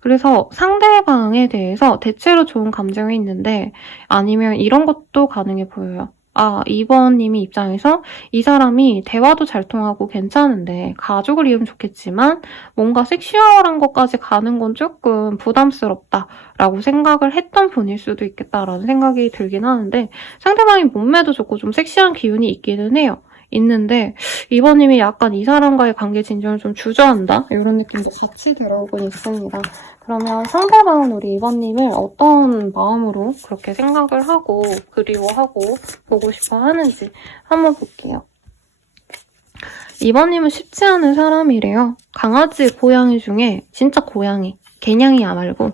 그래서 상대방에 대해서 대체로 좋은 감정이 있는데 아니면 이런 것도 가능해 보여요. 아, 2번님이 입장에서 이 사람이 대화도 잘 통하고 괜찮은데 가족을 이루면 좋겠지만 뭔가 섹슈얼한 것까지 가는 건 조금 부담스럽다라고 생각을 했던 분일 수도 있겠다라는 생각이 들긴 하는데 상대방이 몸매도 좋고 좀 섹시한 기운이 있기는 해요. 있는데 2번님이 약간 이 사람과의 관계 진전을 좀 주저한다? 이런 느낌도 같이 들어오곤 있습니다. 그러면 상대방은 우리 2번님을 어떤 마음으로 그렇게 생각을 하고 그리워하고 보고 싶어 하는지 한번 볼게요. 2번님은 쉽지 않은 사람이래요. 강아지, 고양이 중에 진짜 고양이, 개냥이 말고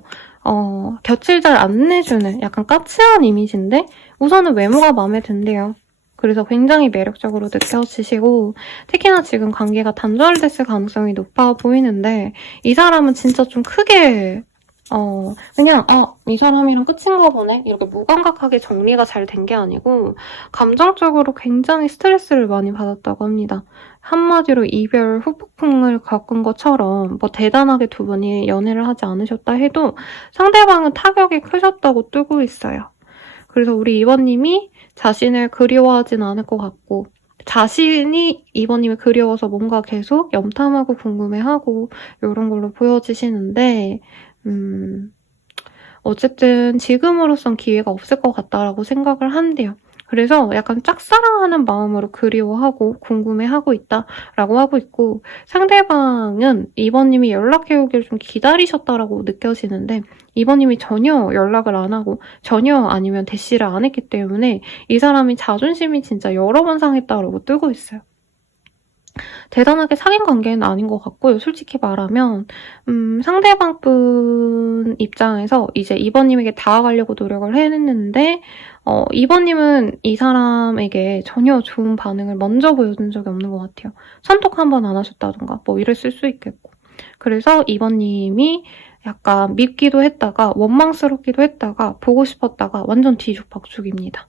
곁을 잘 안 내주는 약간 까칠한 이미지인데 우선은 외모가 마음에 든대요. 그래서 굉장히 매력적으로 느껴지시고 특히나 지금 관계가 단절됐을 가능성이 높아 보이는데 이 사람은 진짜 좀 크게 그냥 이 사람이랑 끝인가 보네 이렇게 무감각하게 정리가 잘 된 게 아니고 감정적으로 굉장히 스트레스를 많이 받았다고 합니다. 한마디로 이별 후폭풍을 겪은 것처럼 뭐 대단하게 두 분이 연애를 하지 않으셨다 해도 상대방은 타격이 크셨다고 뜨고 있어요. 그래서 우리 2번님이 자신을 그리워하진 않을 것 같고 자신이 2번님이 그리워서 뭔가 계속 염탐하고 궁금해하고 이런 걸로 보여지시는데 어쨌든 지금으로선 기회가 없을 것 같다라고 생각을 한대요. 그래서 약간 짝사랑하는 마음으로 그리워하고 궁금해하고 있다라고 하고 있고, 상대방은 이번님이 연락해오길 좀 기다리셨다라고 느껴지는데, 이번님이 전혀 연락을 안 하고 전혀 아니면 대시를 안 했기 때문에 이 사람이 자존심이 진짜 여러 번 상했다라고 뜨고 있어요. 대단하게 사귄 관계는 아닌 것 같고요. 솔직히 말하면 상대방 분 입장에서 이제 이번님에게 다가가려고 노력을 해냈는데 이번님은 이 사람에게 전혀 좋은 반응을 먼저 보여준 적이 없는 것 같아요. 선톡 한 번 안 하셨다던가 뭐 이랬을 수 있겠고. 그래서 이번님이 약간 밉기도 했다가 원망스럽기도 했다가 보고 싶었다가 완전 뒤죽박죽입니다.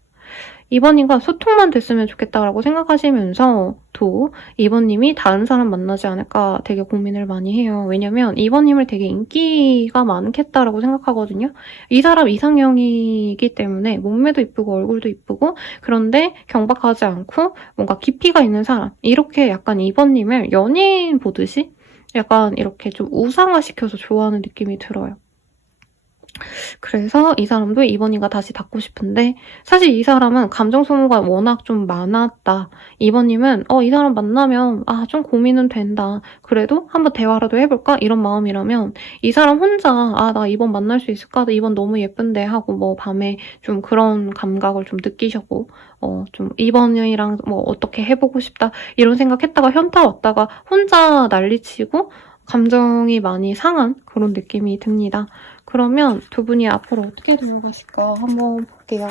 이번님과 소통만 됐으면 좋겠다라고 생각하시면서도 이번님이 다른 사람 만나지 않을까 되게 고민을 많이 해요. 왜냐면 이번님을 되게 인기가 많겠다라고 생각하거든요. 이 사람 이상형이기 때문에 몸매도 이쁘고 얼굴도 이쁘고, 그런데 경박하지 않고 뭔가 깊이가 있는 사람, 이렇게 약간 이번님을 연예인 보듯이 약간 이렇게 좀 우상화시켜서 좋아하는 느낌이 들어요. 그래서 이 사람도 이번이가 다시 닿고 싶은데, 사실 이 사람은 감정 소모가 워낙 좀 많았다. 이번님은 이 사람 만나면 좀 고민은 된다. 그래도 한번 대화라도 해볼까? 이런 마음이라면 이 사람 혼자 나 이번 만날 수 있을까? 이번 너무 예쁜데 하고 뭐 밤에 좀 그런 감각을 좀 느끼셨고 좀 이번이랑 뭐 어떻게 해보고 싶다 이런 생각했다가 현타 왔다가 혼자 난리치고 감정이 많이 상한 그런 느낌이 듭니다. 그러면 두 분이 앞으로 어떻게 되어가실까 한번 볼게요.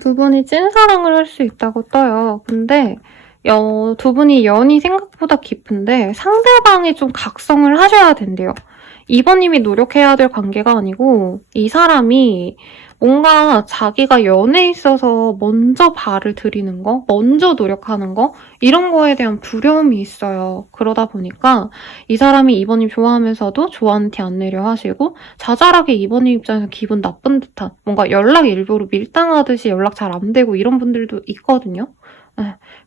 두 분이 찐사랑을 할 수 있다고 떠요. 근데 두 분이 연이 생각보다 깊은데 상대방이 좀 각성을 하셔야 된대요. 이번님이 노력해야 될 관계가 아니고 이 사람이 뭔가 자기가 연애에 있어서 먼저 발을 들이는 거, 먼저 노력하는 거, 이런 거에 대한 두려움이 있어요. 그러다 보니까 이 사람이 이번님 좋아하면서도 좋아하는 티 안 내려 하시고 자잘하게 이번님 입장에서 기분 나쁜 듯한, 뭔가 연락 일부러 밀당하듯이 연락 잘 안 되고 이런 분들도 있거든요.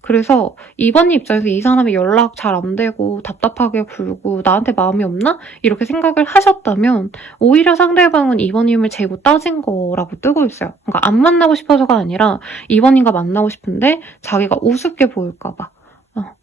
그래서 이번님 입장에서 이 사람이 연락 잘 안 되고 답답하게 굴고 나한테 마음이 없나? 이렇게 생각을 하셨다면 오히려 상대방은 이번님을 재고 따진 거라고 뜨고 있어요. 그러니까 안 만나고 싶어서가 아니라 이번님과 만나고 싶은데 자기가 우습게 보일까 봐.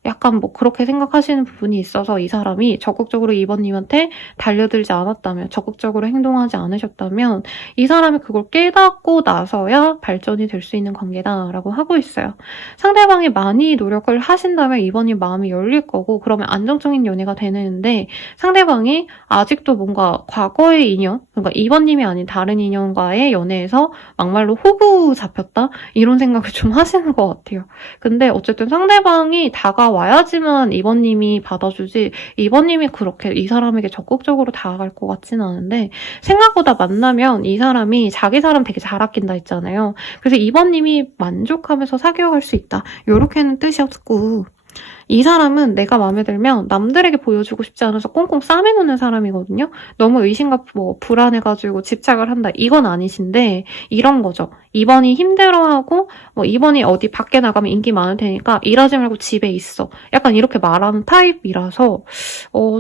약간 뭐 그렇게 생각하시는 부분이 있어서 이 사람이 적극적으로 이번님한테 달려들지 않았다면, 적극적으로 행동하지 않으셨다면 이 사람이 그걸 깨닫고 나서야 발전이 될 수 있는 관계다라고 하고 있어요. 상대방이 많이 노력을 하신다면 이번님 마음이 열릴 거고 그러면 안정적인 연애가 되는데, 상대방이 아직도 뭔가 과거의 인연, 그러니까 이번님이 아닌 다른 인연과의 연애에서 막말로 호구 잡혔다? 이런 생각을 좀 하시는 것 같아요. 근데 어쨌든 상대방이 다가와야지만 이번님이 받아주지, 이번님이 그렇게 이 사람에게 적극적으로 다가갈 것 같지는 않은데, 생각보다 만나면 이 사람이 자기 사람 되게 잘 아낀다 했잖아요. 그래서 이번님이 만족하면서 사귀어갈 수 있다, 요렇게는 뜻이 없고, 이 사람은 내가 마음에 들면 남들에게 보여주고 싶지 않아서 꽁꽁 싸매놓는 사람이거든요. 너무 의심과 불안해가지고 집착을 한다, 이건 아니신데 이런 거죠. 이번이 힘들어하고 이번이 어디 밖에 나가면 인기 많을 테니까 일하지 말고 집에 있어, 약간 이렇게 말하는 타입이라서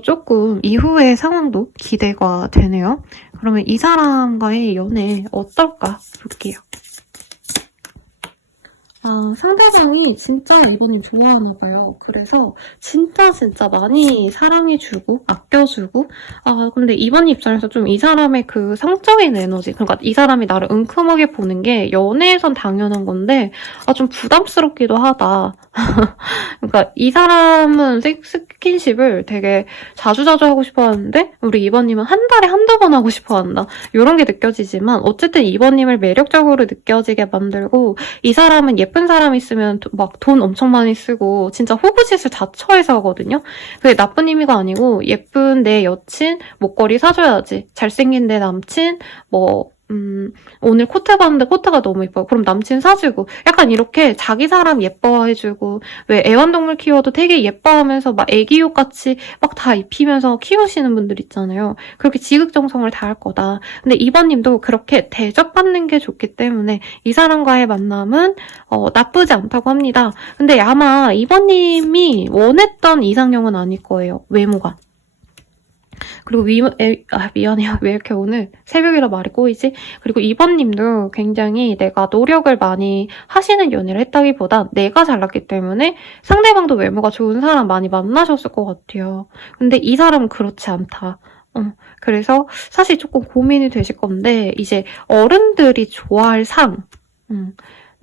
조금 이후의 상황도 기대가 되네요. 그러면 이 사람과의 연애 어떨까 볼게요. 상대방이 진짜 이번님 좋아하나 봐요. 그래서 진짜 많이 사랑해주고 아껴주고, 근데 이번님 입장에서 좀 이 사람의 그 성적인 에너지, 그러니까 이 사람이 나를 은큼하게 보는 게 연애에선 당연한 건데 좀 부담스럽기도 하다. 그러니까 이 사람은 스킨십을 되게 자주자주 하고 싶어 하는데 우리 이번님은 한 달에 한두 번 하고 싶어 한다, 이런 게 느껴지지만 어쨌든 이번님을 매력적으로 느껴지게 만들고, 이 사람은 예쁜 사람 있으면 막 돈 엄청 많이 쓰고 진짜 호구짓을 자처해서 하거든요. 그게 나쁜 의미가 아니고 예쁜 내 여친 목걸이 사줘야지, 잘생긴 내 남친 뭐 오늘 코트 봤는데 코트가 너무 예뻐요. 그럼 남친 사주고 약간 이렇게 자기 사람 예뻐해주고 왜 애완동물 키워도 되게 예뻐하면서 막 애기옷 같이 막 다 입히면서 키우시는 분들 있잖아요. 그렇게 지극정성을 다할 거다. 근데 이번님도 그렇게 대접받는 게 좋기 때문에 이 사람과의 만남은 나쁘지 않다고 합니다. 근데 아마 이번님이 원했던 이상형은 아닐 거예요. 외모가. 그리고 미안해요. 왜 이렇게 오늘 새벽이라 말이 꼬이지? 그리고 이번님도 굉장히 내가 노력을 많이 하시는 연애를 했다기보다 내가 잘났기 때문에 상대방도 외모가 좋은 사람 많이 만나셨을 것 같아요. 근데 이 사람은 그렇지 않다. 그래서 사실 조금 고민이 되실 건데 이제 어른들이 좋아할 상.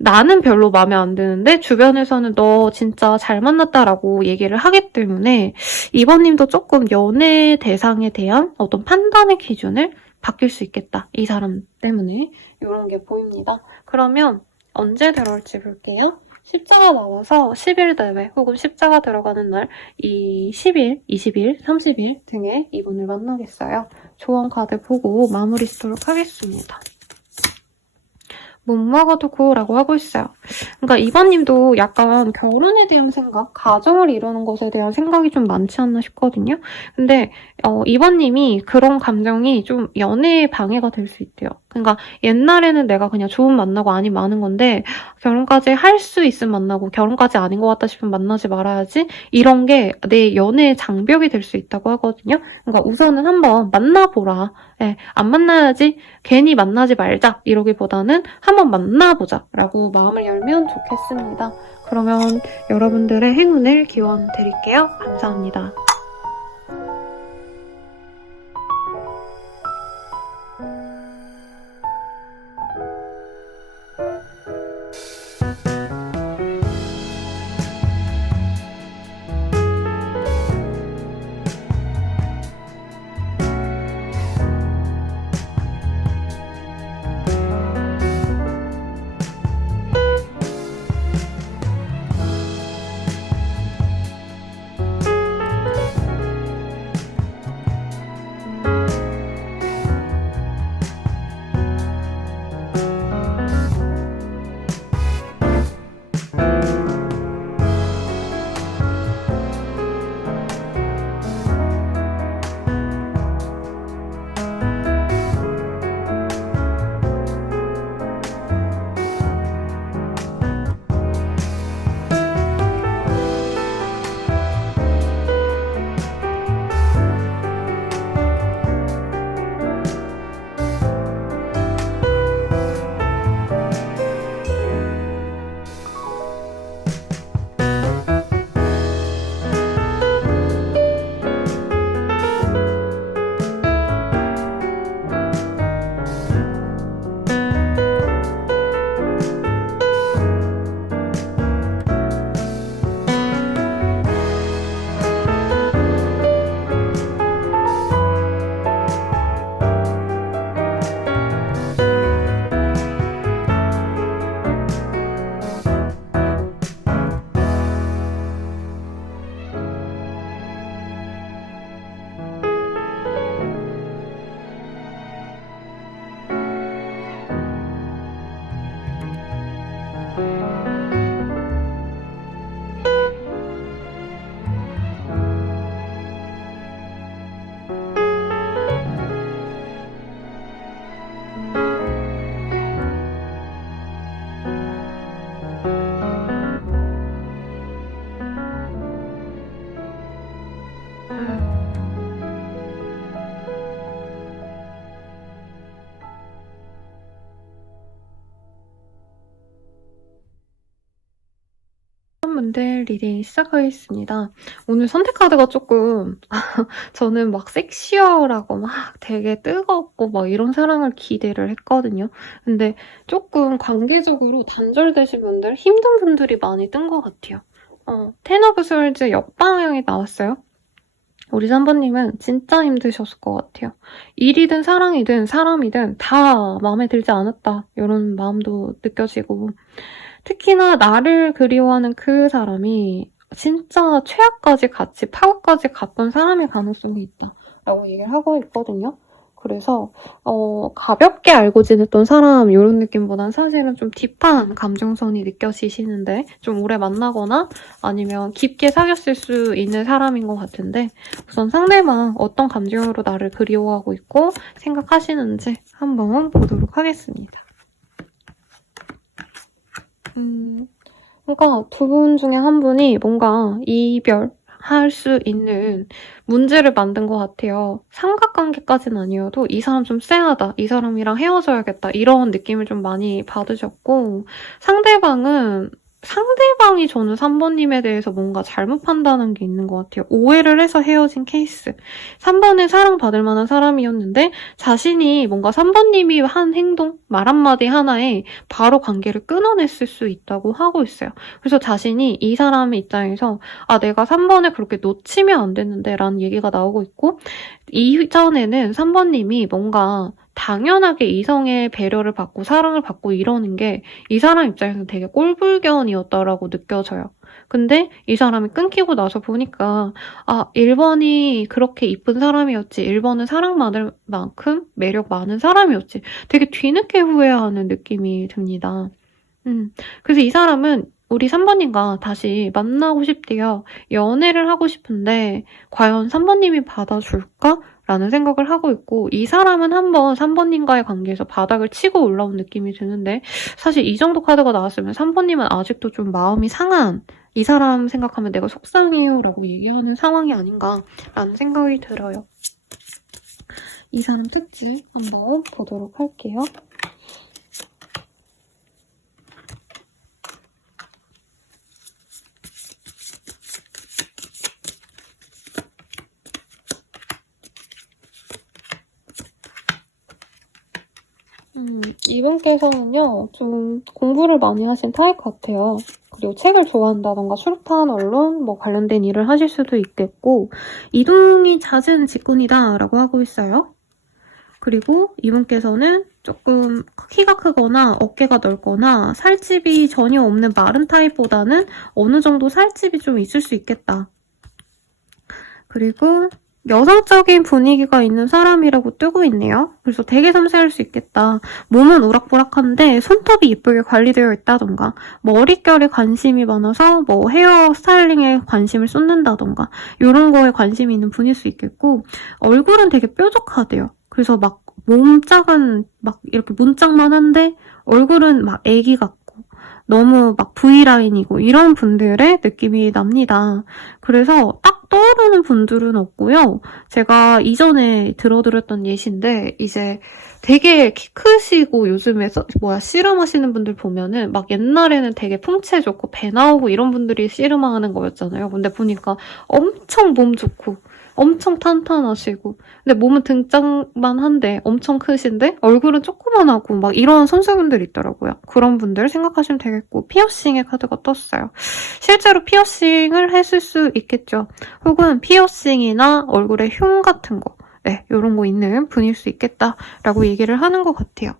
나는 별로 마음에 안 드는데 주변에서는 너 진짜 잘 만났다라고 얘기를 하기 때문에 이번님도 조금 연애 대상에 대한 어떤 판단의 기준을 바뀔 수 있겠다. 이 사람 때문에 이런 게 보입니다. 그러면 언제 들어올지 볼게요. 십자가 나와서 10일 대회 혹은 십자가 들어가는 날 이 10일, 20일, 30일 등에 이분을 만나겠어요. 조언 카드 보고 마무리 쓰도록 하겠습니다. 못 먹어도 고라고 하고 있어요. 그러니까 이번님도 약간 결혼에 대한 생각, 가정을 이루는 것에 대한 생각이 좀 많지 않나 싶거든요. 근데 이번님이 그런 감정이 좀 연애에 방해가 될 수 있대요. 그러니까 옛날에는 내가 그냥 좋은 만나고 아닌 많은 건데 결혼까지 할 수 있으면 만나고 결혼까지 아닌 것 같다 싶으면 만나지 말아야지 이런 게 내 연애의 장벽이 될 수 있다고 하거든요. 그러니까 우선은 한번 만나보라. 네, 안 만나야지 괜히 만나지 말자 이러기보다는 한번 만나보자 라고 마음을 열면 좋겠습니다. 그러면 여러분들의 행운을 기원 드릴게요. 감사합니다. 분들 리딩 시작하겠습니다. 오늘 선택 카드가 조금 저는 막 섹시얼하고 막 되게 뜨겁고 막 이런 사랑을 기대를 했거든요. 근데 조금 관계적으로 단절되신 분들, 힘든 분들이 많이 뜬 것 같아요. 텐 오브 솔즈 역방향이 나왔어요. 우리 3번님은 진짜 힘드셨을 것 같아요. 일이든 사랑이든 사람이든 다 마음에 들지 않았다. 이런 마음도 느껴지고 특히나 나를 그리워하는 그 사람이 진짜 최악까지 같이 파고까지 갔던 사람일 가능성이 있다 라고 얘기를 하고 있거든요. 그래서 가볍게 알고 지냈던 사람 이런 느낌보단 사실은 좀 딥한 감정선이 느껴지시는데 좀 오래 만나거나 아니면 깊게 사귀었을 수 있는 사람인 것 같은데 우선 상대방 어떤 감정으로 나를 그리워하고 있고 생각하시는지 한번 보도록 하겠습니다. 그러니까 두 분 중에 한 분이 뭔가 이별할 수 있는 문제를 만든 것 같아요. 삼각관계까지는 아니어도 이 사람 좀 쎄하다, 이 사람이랑 헤어져야겠다 이런 느낌을 좀 많이 받으셨고 상대방이 저는 3번님에 대해서 뭔가 잘못 판단한 게 있는 것 같아요. 오해를 해서 헤어진 케이스. 3번은 사랑받을 만한 사람이었는데 자신이 뭔가 3번님이 한 행동, 말 한마디 하나에 바로 관계를 끊어냈을 수 있다고 하고 있어요. 그래서 자신이 이 사람의 입장에서 내가 3번을 그렇게 놓치면 안 됐는데 라는 얘기가 나오고 있고 이전에는 3번님이 뭔가 당연하게 이성의 배려를 받고 사랑을 받고 이러는 게 이 사람 입장에서는 되게 꼴불견이었다라고 느껴져요. 근데 이 사람이 끊기고 나서 보니까 1번이 그렇게 이쁜 사람이었지. 1번은 사랑받을 만큼 매력 많은 사람이었지. 되게 뒤늦게 후회하는 느낌이 듭니다. 그래서 이 사람은 우리 3번님과 다시 만나고 싶대요. 연애를 하고 싶은데 과연 3번님이 받아줄까? 라는 생각을 하고 있고 이 사람은 한번 3번님과의 관계에서 바닥을 치고 올라온 느낌이 드는데 사실 이 정도 카드가 나왔으면 3번님은 아직도 좀 마음이 상한 이 사람 생각하면 내가 속상해요 라고 얘기하는 상황이 아닌가라는 생각이 들어요. 이 사람 특징 한번 보도록 할게요. 이분께서는요, 좀 공부를 많이 하신 타입 같아요. 그리고 책을 좋아한다던가 출판, 언론, 관련된 일을 하실 수도 있겠고, 이동이 잦은 직군이다 라고 하고 있어요. 그리고 이분께서는 조금 키가 크거나 어깨가 넓거나 살집이 전혀 없는 마른 타입보다는 어느 정도 살집이 좀 있을 수 있겠다. 그리고 여성적인 분위기가 있는 사람이라고 뜨고 있네요. 그래서 되게 섬세할 수 있겠다. 몸은 우락부락한데 손톱이 예쁘게 관리되어 있다던가 머릿결에 관심이 많아서 헤어 스타일링에 관심을 쏟는다던가 이런 거에 관심이 있는 분일 수 있겠고 얼굴은 되게 뾰족하대요. 그래서 몸짝은 이렇게 문짝만 한데 얼굴은 애기 같고 너무 V라인이고 이런 분들의 느낌이 납니다. 그래서 딱 떠오르는 분들은 없고요. 제가 이전에 들어드렸던 예시인데 이제 되게 키 크시고 요즘에 씨름하시는 분들 보면은 옛날에는 되게 풍채 좋고 배 나오고 이런 분들이 씨름하는 거였잖아요. 근데 보니까 엄청 몸 좋고 엄청 탄탄하시고 근데 몸은 등짝만 한데 엄청 크신데 얼굴은 조그만하고 이런 선수분들 있더라고요. 그런 분들 생각하시면 되겠고 피어싱의 카드가 떴어요. 실제로 피어싱을 했을 수 있겠죠. 혹은 피어싱이나 얼굴에 흉 같은 거 이런 거 있는 분일 수 있겠다라고 얘기를 하는 것 같아요.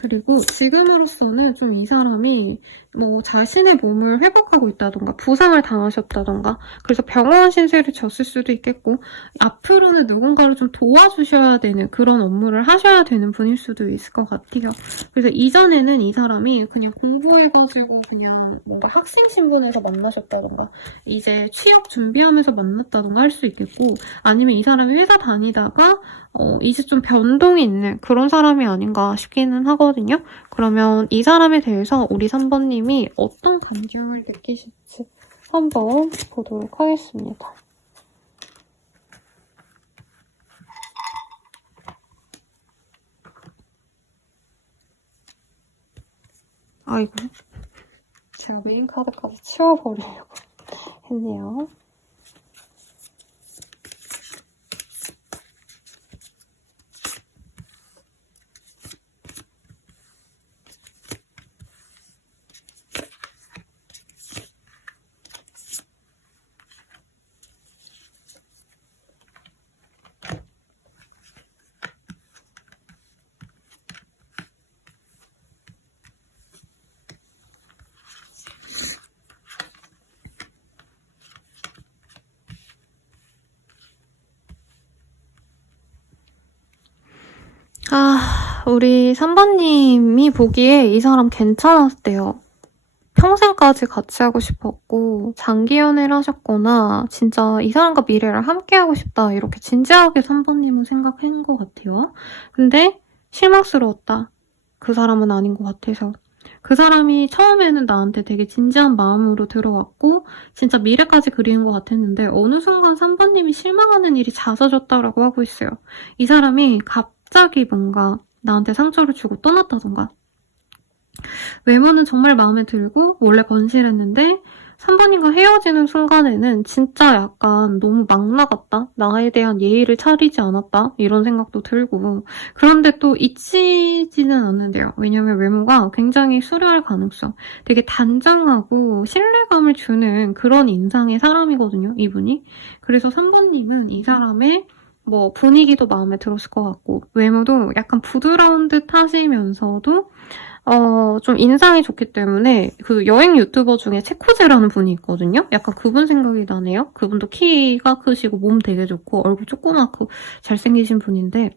그리고 지금으로서는 좀 이 사람이 자신의 몸을 회복하고 있다던가 부상을 당하셨다던가 그래서 병원 신세를 졌을 수도 있겠고 앞으로는 누군가를 좀 도와주셔야 되는 그런 업무를 하셔야 되는 분일 수도 있을 것 같아요. 그래서 이전에는 이 사람이 그냥 공부해가지고 그냥 뭔가 학생 신분에서 만나셨다던가 이제 취업 준비하면서 만났다던가 할 수 있겠고 아니면 이 사람이 회사 다니다가 이제 좀 변동이 있는 그런 사람이 아닌가 싶기는 하거든요. 그러면 이 사람에 대해서 우리 3번님이 어떤 감정을 느끼실지 한번 보도록 하겠습니다. 아이고, 제가 미린 카드까지 치워버리려고 했네요. 우리 3번님이 보기에 이 사람 괜찮았대요. 평생까지 같이 하고 싶었고 장기 연애를 하셨거나 진짜 이 사람과 미래를 함께 하고 싶다 이렇게 진지하게 3번님은 생각한 것 같아요. 근데 실망스러웠다. 그 사람은 아닌 것 같아서. 그 사람이 처음에는 나한테 되게 진지한 마음으로 들어왔고 진짜 미래까지 그리는 것 같았는데 어느 순간 3번님이 실망하는 일이 잦아졌다라고 하고 있어요. 이 사람이 갑자기 뭔가 나한테 상처를 주고 떠났다던가 외모는 정말 마음에 들고 원래 건실했는데 3번님과 헤어지는 순간에는 진짜 약간 너무 막 나갔다. 나에 대한 예의를 차리지 않았다. 이런 생각도 들고 그런데 또 잊히지는 않는데요. 왜냐면 외모가 굉장히 수려할 가능성. 되게 단정하고 신뢰감을 주는 그런 인상의 사람이거든요. 이분이. 그래서 3번님은 이 사람의 뭐 분위기도 마음에 들었을 것 같고 외모도 약간 부드러운 듯 하시면서도 좀 인상이 좋기 때문에 그 여행 유튜버 중에 체코제라는 분이 있거든요. 약간 그분 생각이 나네요. 그분도 키가 크시고 몸 되게 좋고 얼굴 조그맣고 잘생기신 분인데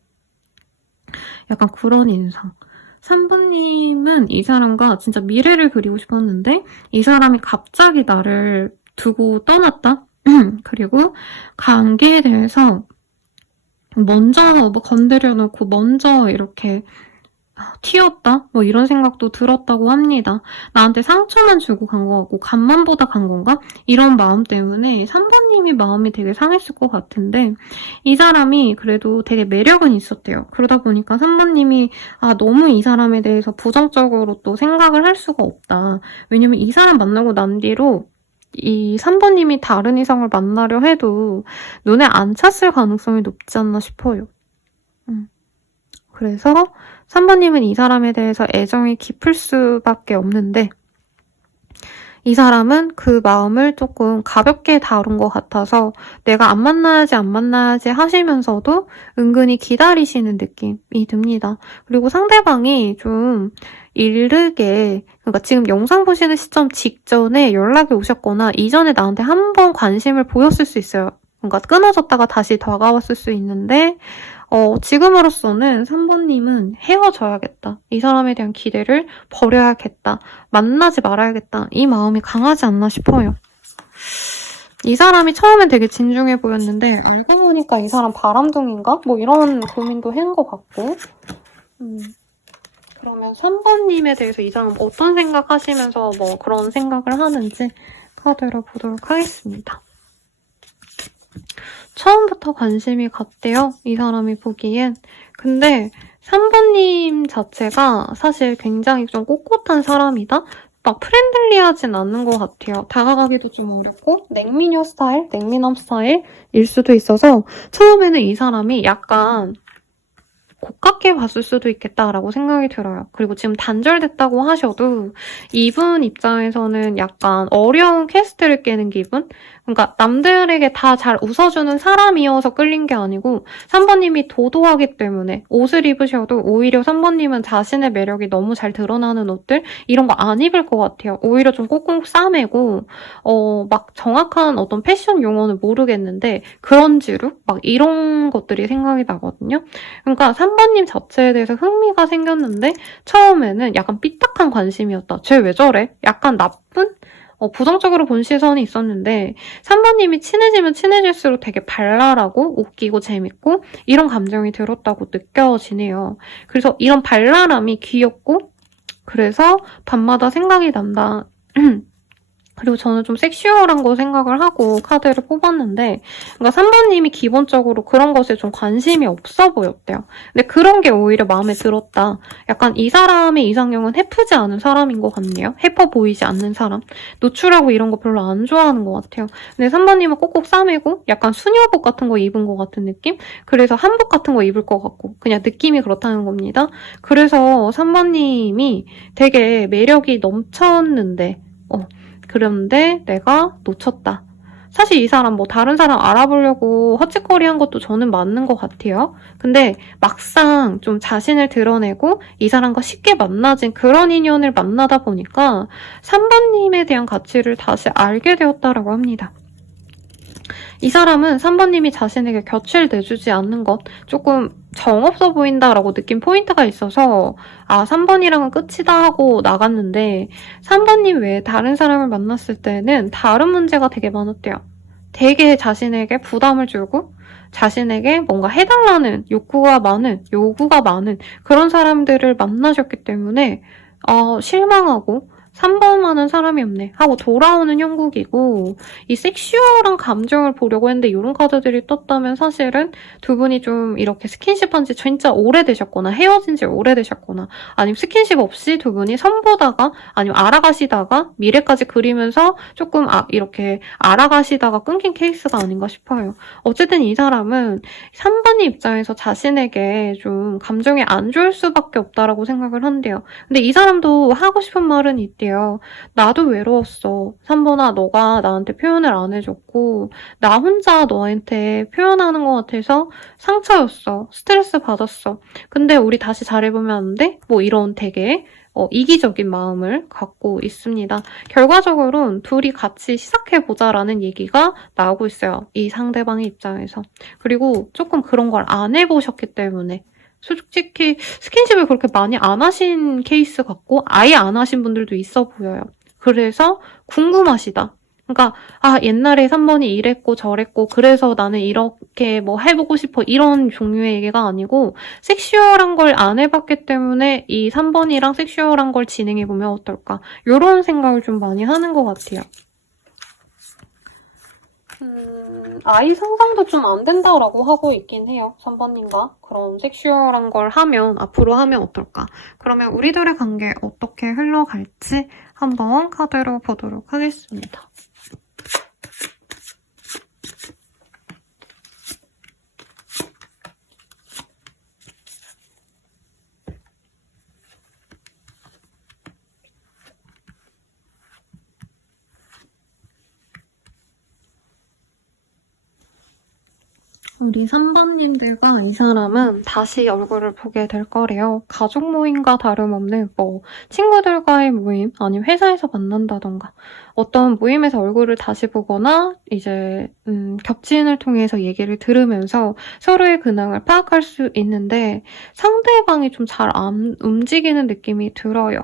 약간 그런 인상. 3번님은 이 사람과 진짜 미래를 그리고 싶었는데 이 사람이 갑자기 나를 두고 떠났다? 그리고 관계에 대해서 먼저 뭐 건드려 놓고 먼저 이렇게 튀었다? 뭐 이런 생각도 들었다고 합니다. 나한테 상처만 주고 간 것 같고 간만 보다 간 건가? 이런 마음 때문에 3번님이 마음이 되게 상했을 것 같은데 이 사람이 그래도 되게 매력은 있었대요. 그러다 보니까 3번님이 너무 이 사람에 대해서 부정적으로 또 생각을 할 수가 없다. 왜냐면 이 사람 만나고 난 뒤로 이 3번님이 다른 이성을 만나려 해도 눈에 안 찼을 가능성이 높지 않나 싶어요. 그래서 3번님은 이 사람에 대해서 애정이 깊을 수밖에 없는데 이 사람은 그 마음을 조금 가볍게 다룬 것 같아서 내가 안 만나야지 하시면서도 은근히 기다리시는 느낌이 듭니다. 그리고 상대방이 좀 이르게 그러니까 지금 영상 보시는 시점 직전에 연락이 오셨거나 이전에 나한테 한 번 관심을 보였을 수 있어요. 그러니까 끊어졌다가 다시 다가왔을 수 있는데 지금으로서는 3번님은 헤어져야겠다. 이 사람에 대한 기대를 버려야겠다. 만나지 말아야겠다. 이 마음이 강하지 않나 싶어요. 이 사람이 처음엔 되게 진중해 보였는데 알고 보니까 이 사람 바람둥인가? 뭐 이런 고민도 한 것 같고 그러면 3번님에 대해서 이 사람 어떤 생각하시면서 뭐 그런 생각을 하는지 카드를 보도록 하겠습니다. 처음부터 관심이 갔대요. 이 사람이 보기엔. 근데 3번님 자체가 사실 굉장히 좀 꼿꼿한 사람이다? 막 프렌들리하진 않는 것 같아요. 다가가기도 좀 어렵고 냉미녀 스타일, 냉미남 스타일일 수도 있어서 처음에는 이 사람이 약간 고깝게 봤을 수도 있겠다라고 생각이 들어요. 그리고 지금 단절됐다고 하셔도 이분 입장에서는 약간 어려운 퀘스트를 깨는 기분? 그러니까 남들에게 다 잘 웃어주는 사람이어서 끌린 게 아니고 3번님이 도도하기 때문에 옷을 입으셔도 오히려 3번님은 자신의 매력이 너무 잘 드러나는 옷들 이런 거 안 입을 것 같아요. 오히려 좀 꽁꽁 싸매고 막 정확한 어떤 패션 용어는 모르겠는데 그런지루? 막 이런 것들이 생각이 나거든요. 그러니까 3번님 자체에 대해서 흥미가 생겼는데 처음에는 약간 삐딱한 관심이었다. 쟤 왜 저래? 약간 나쁜? 부정적으로 본 시선이 있었는데 3번님이 친해지면 친해질수록 되게 발랄하고 웃기고 재밌고 이런 감정이 들었다고 느껴지네요. 그래서 이런 발랄함이 귀엽고 그래서 밤마다 생각이 난다. 그리고 저는 좀 섹슈얼한 거 생각을 하고 카드를 뽑았는데 그러니까 3번님이 기본적으로 그런 것에 좀 관심이 없어 보였대요. 근데 그런 게 오히려 마음에 들었다. 약간 이 사람의 이상형은 해프지 않은 사람인 것 같네요. 해퍼 보이지 않는 사람. 노출하고 이런 거 별로 안 좋아하는 것 같아요. 근데 3번님은 꼭꼭 싸매고 약간 수녀복 같은 거 입은 것 같은 느낌? 그래서 한복 같은 거 입을 것 같고 그냥 느낌이 그렇다는 겁니다. 그래서 3번님이 되게 매력이 넘쳤는데 그런데 내가 놓쳤다. 사실 이 사람 뭐 다른 사람 알아보려고 헛짓거리한 것도 저는 맞는 것 같아요. 근데 막상 좀 자신을 드러내고 이 사람과 쉽게 만나진 그런 인연을 만나다 보니까 3번님에 대한 가치를 다시 알게 되었다라고 합니다. 이 사람은 3번님이 자신에게 곁을 내주지 않는 것, 조금 정없어 보인다라고 느낀 포인트가 있어서 3번이랑은 끝이다 하고 나갔는데 3번님 외에 다른 사람을 만났을 때는 다른 문제가 되게 많았대요. 되게 자신에게 부담을 주고 자신에게 뭔가 해달라는 요구가 많은 그런 사람들을 만나셨기 때문에 실망하고 3번만은 사람이 없네 하고 돌아오는 형국이고, 이 섹슈얼한 감정을 보려고 했는데 이런 카드들이 떴다면 사실은 두 분이 좀 이렇게 스킨십한 지 진짜 오래되셨거나 헤어진 지 오래되셨거나 아니면 스킨십 없이 두 분이 선보다가 아니면 알아가시다가 미래까지 그리면서 조금 이렇게 알아가시다가 끊긴 케이스가 아닌가 싶어요. 어쨌든 이 사람은 3번의 입장에서 자신에게 좀 감정이 안 좋을 수밖에 없다라고 생각을 한대요. 근데 이 사람도 하고 싶은 말은 있대요. 나도 외로웠어. 3번아, 너가 나한테 표현을 안 해줬고 나 혼자 너한테 표현하는 것 같아서 상처였어. 스트레스 받았어. 근데 우리 다시 잘해보면 안 돼? 뭐 이런 되게 이기적인 마음을 갖고 있습니다. 결과적으로는 둘이 같이 시작해보자라는 얘기가 나오고 있어요. 이 상대방의 입장에서. 그리고 조금 그런 걸 안 해보셨기 때문에 솔직히 스킨십을 그렇게 많이 안 하신 케이스 같고 아예 안 하신 분들도 있어 보여요. 그래서 궁금하시다. 그러니까 옛날에 3번이 이랬고 저랬고 그래서 나는 이렇게 뭐 해보고 싶어 이런 종류의 얘기가 아니고 섹슈얼한 걸 안 해봤기 때문에 이 3번이랑 섹슈얼한 걸 진행해보면 어떨까 이런 생각을 좀 많이 하는 것 같아요. 아이 상상도 좀 안 된다라고 하고 있긴 해요. 3번님과. 그런 섹슈얼한 걸 앞으로 하면 어떨까? 그러면 우리들의 관계 어떻게 흘러갈지 한번 카드로 보도록 하겠습니다. 우리 3번님들과 이 사람은 다시 얼굴을 보게 될 거래요. 가족 모임과 다름없는 친구들과의 모임 아니면 회사에서 만난다던가 어떤 모임에서 얼굴을 다시 보거나 이제 겹친을 통해서 얘기를 들으면서 서로의 근황을 파악할 수 있는데 상대방이 좀 잘 안 움직이는 느낌이 들어요.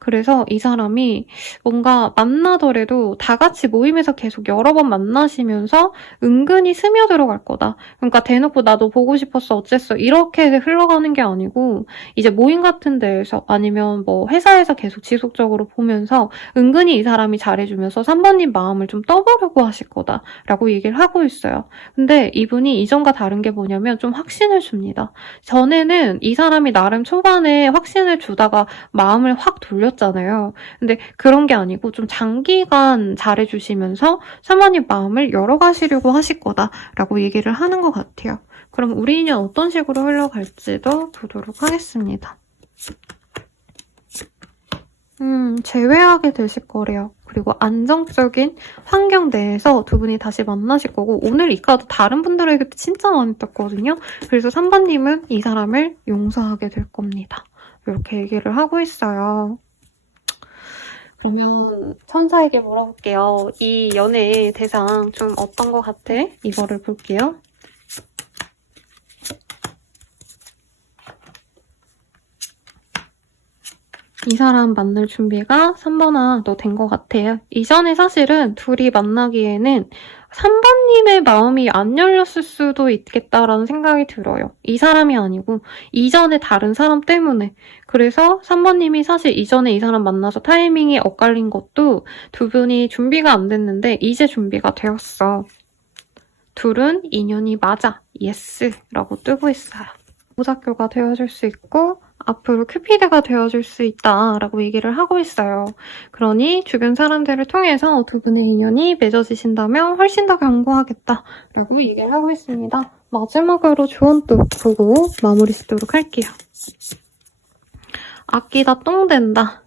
그래서 이 사람이 뭔가 만나더라도 다 같이 모임에서 계속 여러 번 만나시면서 은근히 스며들어갈 거다. 그러니까 대놓고 나도 보고 싶었어 어쨌어 이렇게 흘러가는 게 아니고 이제 모임 같은 데에서 아니면 회사에서 계속 지속적으로 보면서 은근히 이 사람이 잘해주면서 3번님 마음을 좀 떠보려고 하실 거다라고 얘기를 하고 있어요. 근데 이분이 이전과 다른 게 뭐냐면 좀 확신을 줍니다. 전에는 이 사람이 나름 초반에 확신을 주다가 마음을 확 돌렸잖아요. 근데 그런 게 아니고 좀 장기간 잘해주시면서 3번님 마음을 열어가시려고 하실 거다라고 얘기를 하는 것 같아요. 그럼 우리 인연 어떤 식으로 흘러갈지도 보도록 하겠습니다. 재회하게 되실 거래요. 그리고 안정적인 환경 내에서 두 분이 다시 만나실 거고 오늘 이 카드 다른 분들에게도 진짜 많이 떴거든요. 그래서 3번님은 이 사람을 용서하게 될 겁니다. 이렇게 얘기를 하고 있어요. 그러면 천사에게 물어볼게요. 이 연애의 대상 좀 어떤 것 같아? 이거를 볼게요. 이 사람 만날 준비가 3번아 너 된 것 같아요. 이전에 사실은 둘이 만나기에는 3번님의 마음이 안 열렸을 수도 있겠다라는 생각이 들어요. 이 사람이 아니고 이전에 다른 사람 때문에. 그래서 3번님이 사실 이전에 이 사람 만나서 타이밍이 엇갈린 것도 두 분이 준비가 안 됐는데 이제 준비가 되었어. 둘은 인연이 맞아. 예스라고 뜨고 있어요. 모작교가 되어줄 수 있고 앞으로 큐피드가 되어줄 수 있다라고 얘기를 하고 있어요. 그러니 주변 사람들을 통해서 두 분의 인연이 맺어지신다면 훨씬 더 견고하겠다라고 얘기를 하고 있습니다. 마지막으로 조언도 보고 마무리 짓도록 할게요. 아끼다 똥 된다.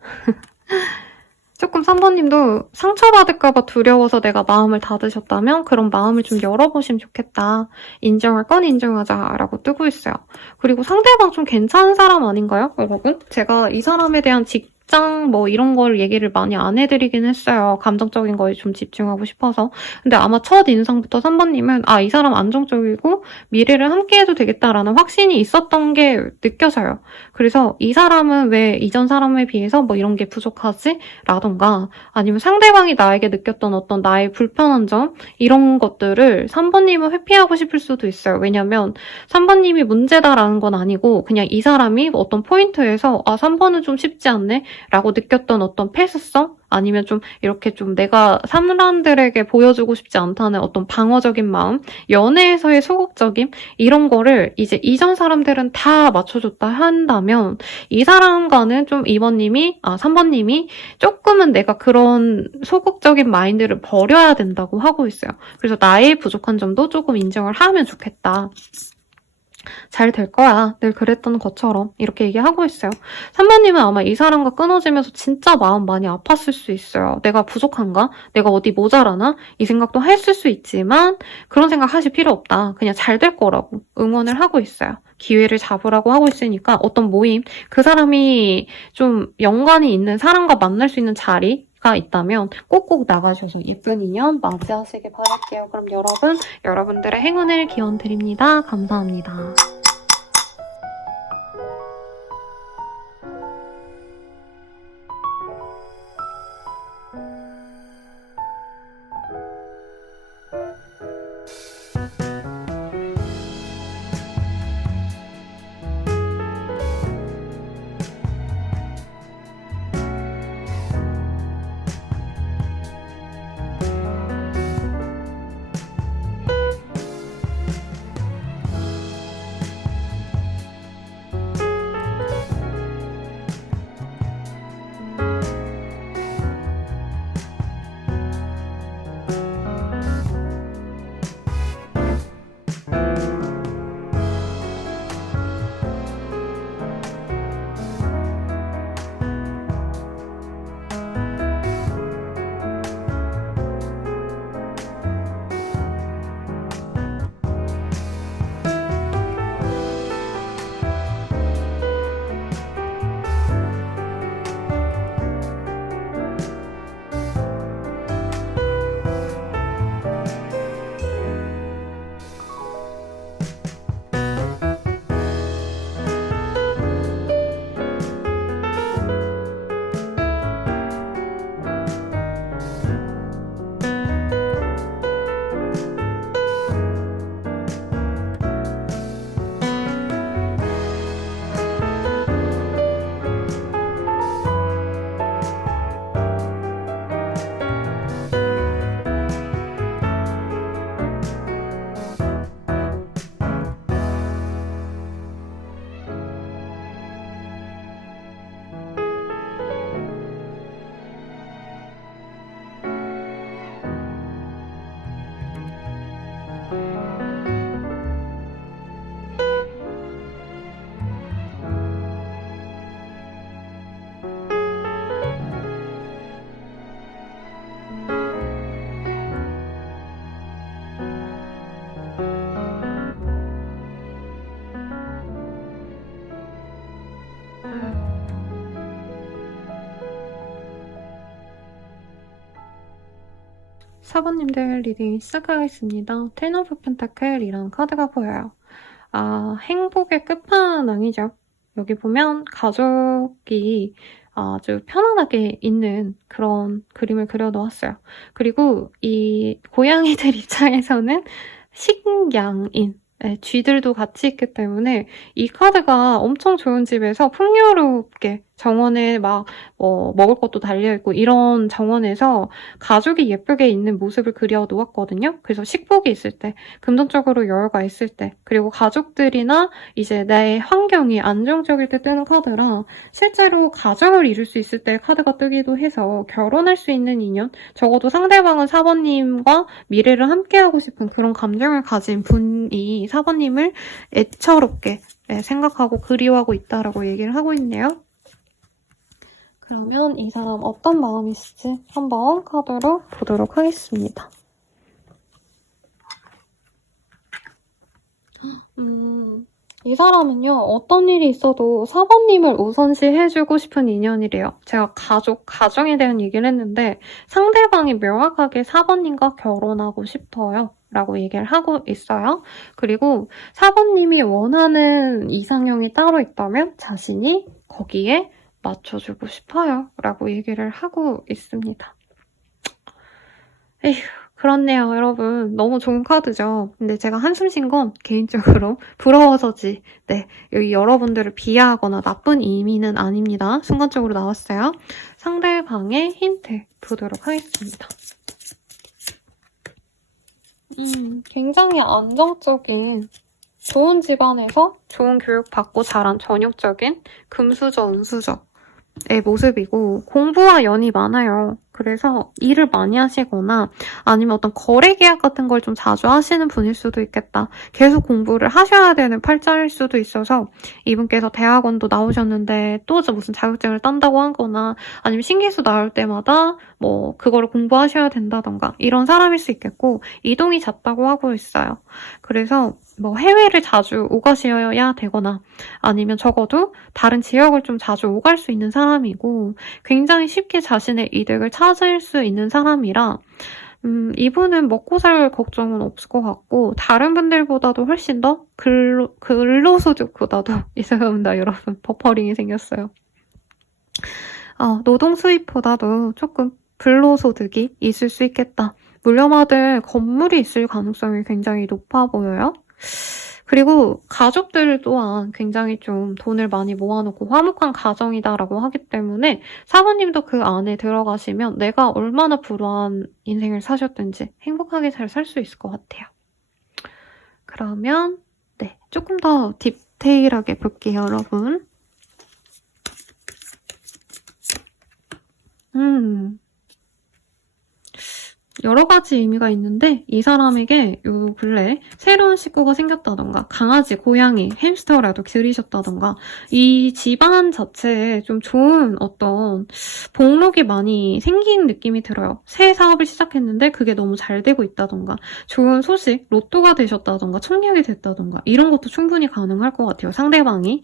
조금 3번님도 상처받을까봐 두려워서 내가 마음을 닫으셨다면 그런 마음을 좀 열어보시면 좋겠다. 인정할 건 인정하자라고 뜨고 있어요. 그리고 상대방 좀 괜찮은 사람 아닌가요, 여러분? 제가 이 사람에 대한 입장 뭐 이런 걸 얘기를 많이 안 해드리긴 했어요. 감정적인 거에 좀 집중하고 싶어서. 근데 아마 첫 인상부터 3번님은 이 사람 안정적이고 미래를 함께 해도 되겠다라는 확신이 있었던 게 느껴져요. 그래서 이 사람은 왜 이전 사람에 비해서 뭐 이런 게 부족하지? 라던가 아니면 상대방이 나에게 느꼈던 어떤 나의 불편한 점 이런 것들을 3번님은 회피하고 싶을 수도 있어요. 왜냐면 3번님이 문제다라는 건 아니고 그냥 이 사람이 어떤 포인트에서 3번은 좀 쉽지 않네? 라고 느꼈던 어떤 폐쇄성? 아니면 좀 이렇게 좀 내가 사람들에게 보여주고 싶지 않다는 어떤 방어적인 마음, 연애에서의 소극적임 이런 거를 이제 이전 사람들은 다 맞춰줬다 한다면 이 사람과는 좀 3번님이 조금은 내가 그런 소극적인 마인드를 버려야 된다고 하고 있어요. 그래서 나의 부족한 점도 조금 인정을 하면 좋겠다. 잘 될 거야. 늘 그랬던 것처럼 이렇게 얘기하고 있어요. 3번님은 아마 이 사람과 끊어지면서 진짜 마음 많이 아팠을 수 있어요. 내가 부족한가? 내가 어디 모자라나? 이 생각도 했을 수 있지만 그런 생각 하실 필요 없다. 그냥 잘 될 거라고 응원을 하고 있어요. 기회를 잡으라고 하고 있으니까 어떤 모임, 그 사람이 좀 연관이 있는 사람과 만날 수 있는 자리가 있다면 꼭꼭 나가셔서 예쁜 인연 맞이하시길 바랄게요. 그럼 여러분들의 행운을 기원 드립니다. 감사합니다. 사부님들 리딩 시작하겠습니다. 텐 오브 펜타클이라는 카드가 보여요. 행복의 끝판왕이죠. 여기 보면 가족이 아주 편안하게 있는 그런 그림을 그려놓았어요. 그리고 이 고양이들 입장에서는 식양인 쥐들도 같이 있기 때문에 이 카드가 엄청 좋은 집에서 풍요롭게 정원에 먹을 것도 달려있고 이런 정원에서 가족이 예쁘게 있는 모습을 그려 놓았거든요. 그래서 식복이 있을 때, 금전적으로 여유가 있을 때, 그리고 가족들이나 이제 내 환경이 안정적일 때 뜨는 카드라 실제로 가정을 이룰 수 있을 때 카드가 뜨기도 해서 결혼할 수 있는 인연, 적어도 상대방은 4번님과 미래를 함께하고 싶은 그런 감정을 가진 분이 4번님을 애처롭게 생각하고 그리워하고 있다라고 얘기를 하고 있네요. 그러면 이 사람 어떤 마음이 있을지 한번 카드로 보도록 하겠습니다. 이 사람은요, 어떤 일이 있어도 사번님을 우선시 해주고 싶은 인연이래요. 제가 가정에 대한 얘기를 했는데 상대방이 명확하게 사번님과 결혼하고 싶어요. 라고 얘기를 하고 있어요. 그리고 사번님이 원하는 이상형이 따로 있다면 자신이 거기에 맞춰주고 싶어요. 라고 얘기를 하고 있습니다. 에휴. 그렇네요, 여러분. 너무 좋은 카드죠. 근데 제가 한숨 쉰 건 개인적으로 부러워서지. 네, 여기 여러분들을 비하하거나 나쁜 의미는 아닙니다. 순간적으로 나왔어요. 상대방의 힌트 보도록 하겠습니다. 굉장히 안정적인 좋은 집안에서 좋은 교육 받고 자란 전형적인 금수저, 은수저의 모습이고 공부와 연이 많아요. 그래서 일을 많이 하시거나 아니면 어떤 거래 계약 같은 걸 좀 자주 하시는 분일 수도 있겠다. 계속 공부를 하셔야 되는 팔자일 수도 있어서 이분께서 대학원도 나오셨는데 또 무슨 자격증을 딴다고 하거나 아니면 신기수 나올 때마다 뭐 그거를 공부하셔야 된다던가 이런 사람일 수 있겠고 이동이 잦다고 하고 있어요. 그래서 뭐 해외를 자주 오가셔야 되거나 아니면 적어도 다른 지역을 좀 자주 오갈 수 있는 사람이고 굉장히 쉽게 자신의 이득을 찾을 수 있는 사람이라 이분은 먹고 살 걱정은 없을 것 같고 다른 분들보다도 훨씬 더 근로소득보다도 이 사람입니다, 여러분. 버퍼링이 생겼어요. 노동 수입보다도 조금 불로소득이 있을 수 있겠다. 물려받을 건물이 있을 가능성이 굉장히 높아 보여요. 그리고 가족들 또한 굉장히 좀 돈을 많이 모아놓고 화목한 가정이다라고 하기 때문에 사모님도 그 안에 들어가시면 내가 얼마나 불우한 인생을 사셨든지 행복하게 잘 살 수 있을 것 같아요. 그러면 네, 조금 더 디테일하게 볼게요, 여러분. 여러 가지 의미가 있는데 이 사람에게 요 근래 새로운 식구가 생겼다던가 강아지, 고양이, 햄스터라도 기르셨다던가 이 집안 자체에 좀 좋은 어떤 복록이 많이 생긴 느낌이 들어요. 새 사업을 시작했는데 그게 너무 잘 되고 있다던가 좋은 소식, 로또가 되셨다던가 청약이 됐다던가 이런 것도 충분히 가능할 것 같아요, 상대방이.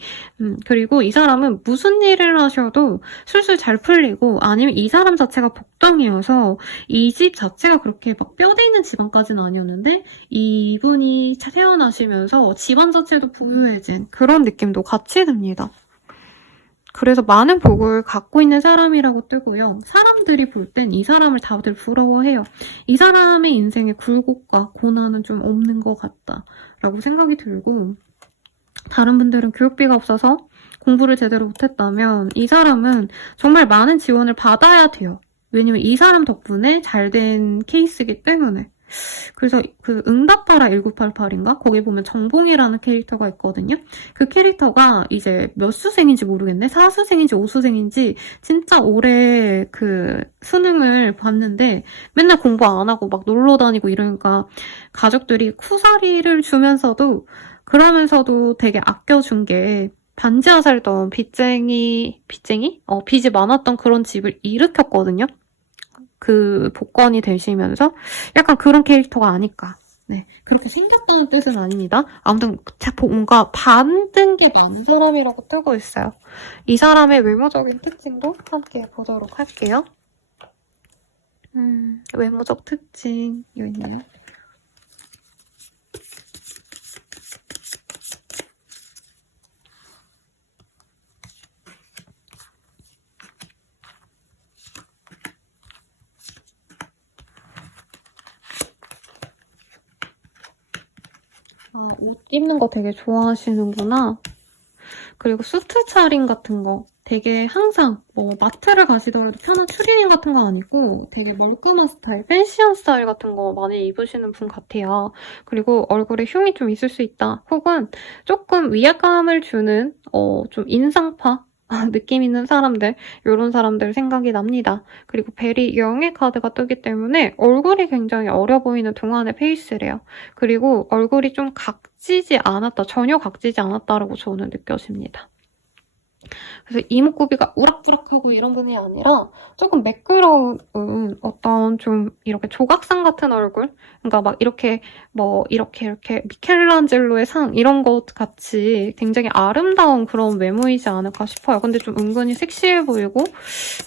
그리고 이 사람은 무슨 일을 하셔도 술술 잘 풀리고 아니면 이 사람 자체가 복덩이여서 이 집 자체가 그렇게 막 뼈대 있는 집안까지는 아니었는데 이분이 태어나시면서 집안 자체도 부유해진 그런 느낌도 같이 듭니다. 그래서 많은 복을 갖고 있는 사람이라고 뜨고요. 사람들이 볼 땐 이 사람을 다들 부러워해요. 이 사람의 인생에 굴곡과 고난은 좀 없는 것 같다라고 생각이 들고 다른 분들은 교육비가 없어서 공부를 제대로 못했다면 이 사람은 정말 많은 지원을 받아야 돼요. 왜냐면 이 사람 덕분에 잘된 케이스이기 때문에. 그래서 그 응답하라 1988인가? 거기 보면 정봉이라는 캐릭터가 있거든요. 그 캐릭터가 이제 몇 수생인지 모르겠네. 4수생인지 5수생인지 진짜 올해 그 수능을 봤는데 맨날 공부 안 하고 막 놀러 다니고 이러니까 가족들이 쿠사리를 주면서도 그러면서도 되게 아껴준 게 반지하 살던 빚이 많았던 그런 집을 일으켰거든요. 그 복권이 되시면서 약간 그런 캐릭터가 아닐까. 네, 그렇게 생겼다는 뜻은 아닙니다. 아무튼 뭔가 받은 게 많은 사람이라고 뜨고 있어요. 이 사람의 외모적인 특징도 함께 보도록 할게요. 외모적 특징 여기 있네요. 옷 입는 거 되게 좋아하시는구나. 그리고 수트 차림 같은 거 되게 항상 뭐 마트를 가시더라도 편한 추리닝 같은 거 아니고 되게 멀끔한 스타일, 팬시한 스타일 같은 거 많이 입으시는 분 같아요. 그리고 얼굴에 흉이 좀 있을 수 있다. 혹은 조금 위압감을 주는 좀 인상파 느낌 있는 사람들, 이런 사람들 생각이 납니다. 그리고 벨이 영의 카드가 뜨기 때문에 얼굴이 굉장히 어려 보이는 동안의 페이스래요. 그리고 얼굴이 좀 각지지 않았다, 전혀 각지지 않았다라고 저는 느껴집니다. 그래서 이목구비가 우락부락하고 이런 분이 아니라 조금 매끄러운 어떤 좀 이렇게 조각상 같은 얼굴? 그러니까 막 이렇게 이렇게 미켈란젤로의 상 이런 것 같이 굉장히 아름다운 그런 외모이지 않을까 싶어요. 근데 좀 은근히 섹시해 보이고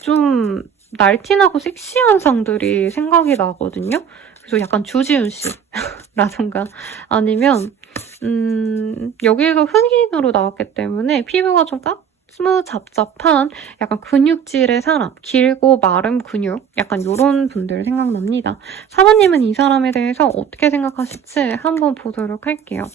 좀 날티나고 섹시한 상들이 생각이 나거든요. 그래서 약간 주지훈 씨라던가 아니면 여기가 흑인으로 나왔기 때문에 피부가 좀 스무잡잡한 약간 근육질의 사람, 길고 마른 근육, 약간 이런 분들 생각납니다. 사모님은 이 사람에 대해서 어떻게 생각하실지 한번 보도록 할게요.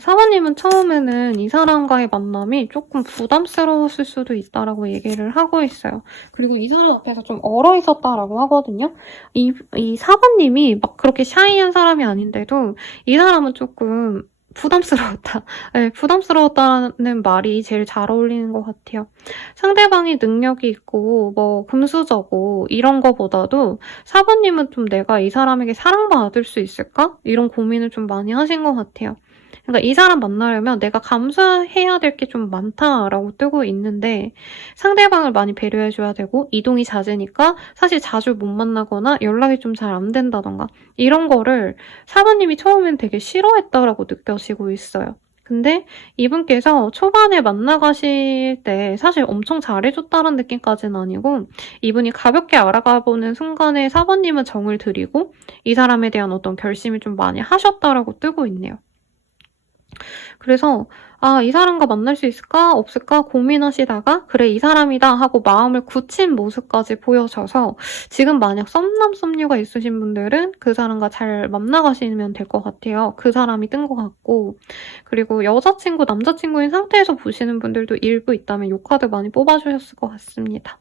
사모님은 처음에는 이 사람과의 만남이 조금 부담스러웠을 수도 있다라고 얘기를 하고 있어요. 그리고 이 사람 앞에서 좀 얼어 있었다라고 하거든요. 이 사모님이 막 그렇게 샤이한 사람이 아닌데도 이 사람은 조금 부담스러웠다. 네, 부담스러웠다는 말이 제일 잘 어울리는 것 같아요. 상대방이 능력이 있고 금수저고 이런 거보다도 사모님은 좀 내가 이 사람에게 사랑받을 수 있을까? 이런 고민을 좀 많이 하신 것 같아요. 그러니까 이 사람 만나려면 내가 감수해야 될 게 좀 많다라고 뜨고 있는데 상대방을 많이 배려해줘야 되고 이동이 잦으니까 사실 자주 못 만나거나 연락이 좀 잘 안 된다던가 이런 거를 사모님이 처음엔 되게 싫어했다라고 느껴지고 있어요. 근데 이분께서 초반에 만나가실 때 사실 엄청 잘해줬다는 느낌까지는 아니고 이분이 가볍게 알아가보는 순간에 사모님은 정을 들이고 이 사람에 대한 어떤 결심을 좀 많이 하셨다라고 뜨고 있네요. 그래서 이 사람과 만날 수 있을까 없을까 고민하시다가 그래 이 사람이다 하고 마음을 굳힌 모습까지 보여져서 지금 만약 썸남 썸녀가 있으신 분들은 그 사람과 잘 만나가시면 될 것 같아요. 그 사람이 뜬 것 같고 그리고 여자친구 남자친구인 상태에서 보시는 분들도 일부 있다면 이 카드 많이 뽑아주셨을 것 같습니다.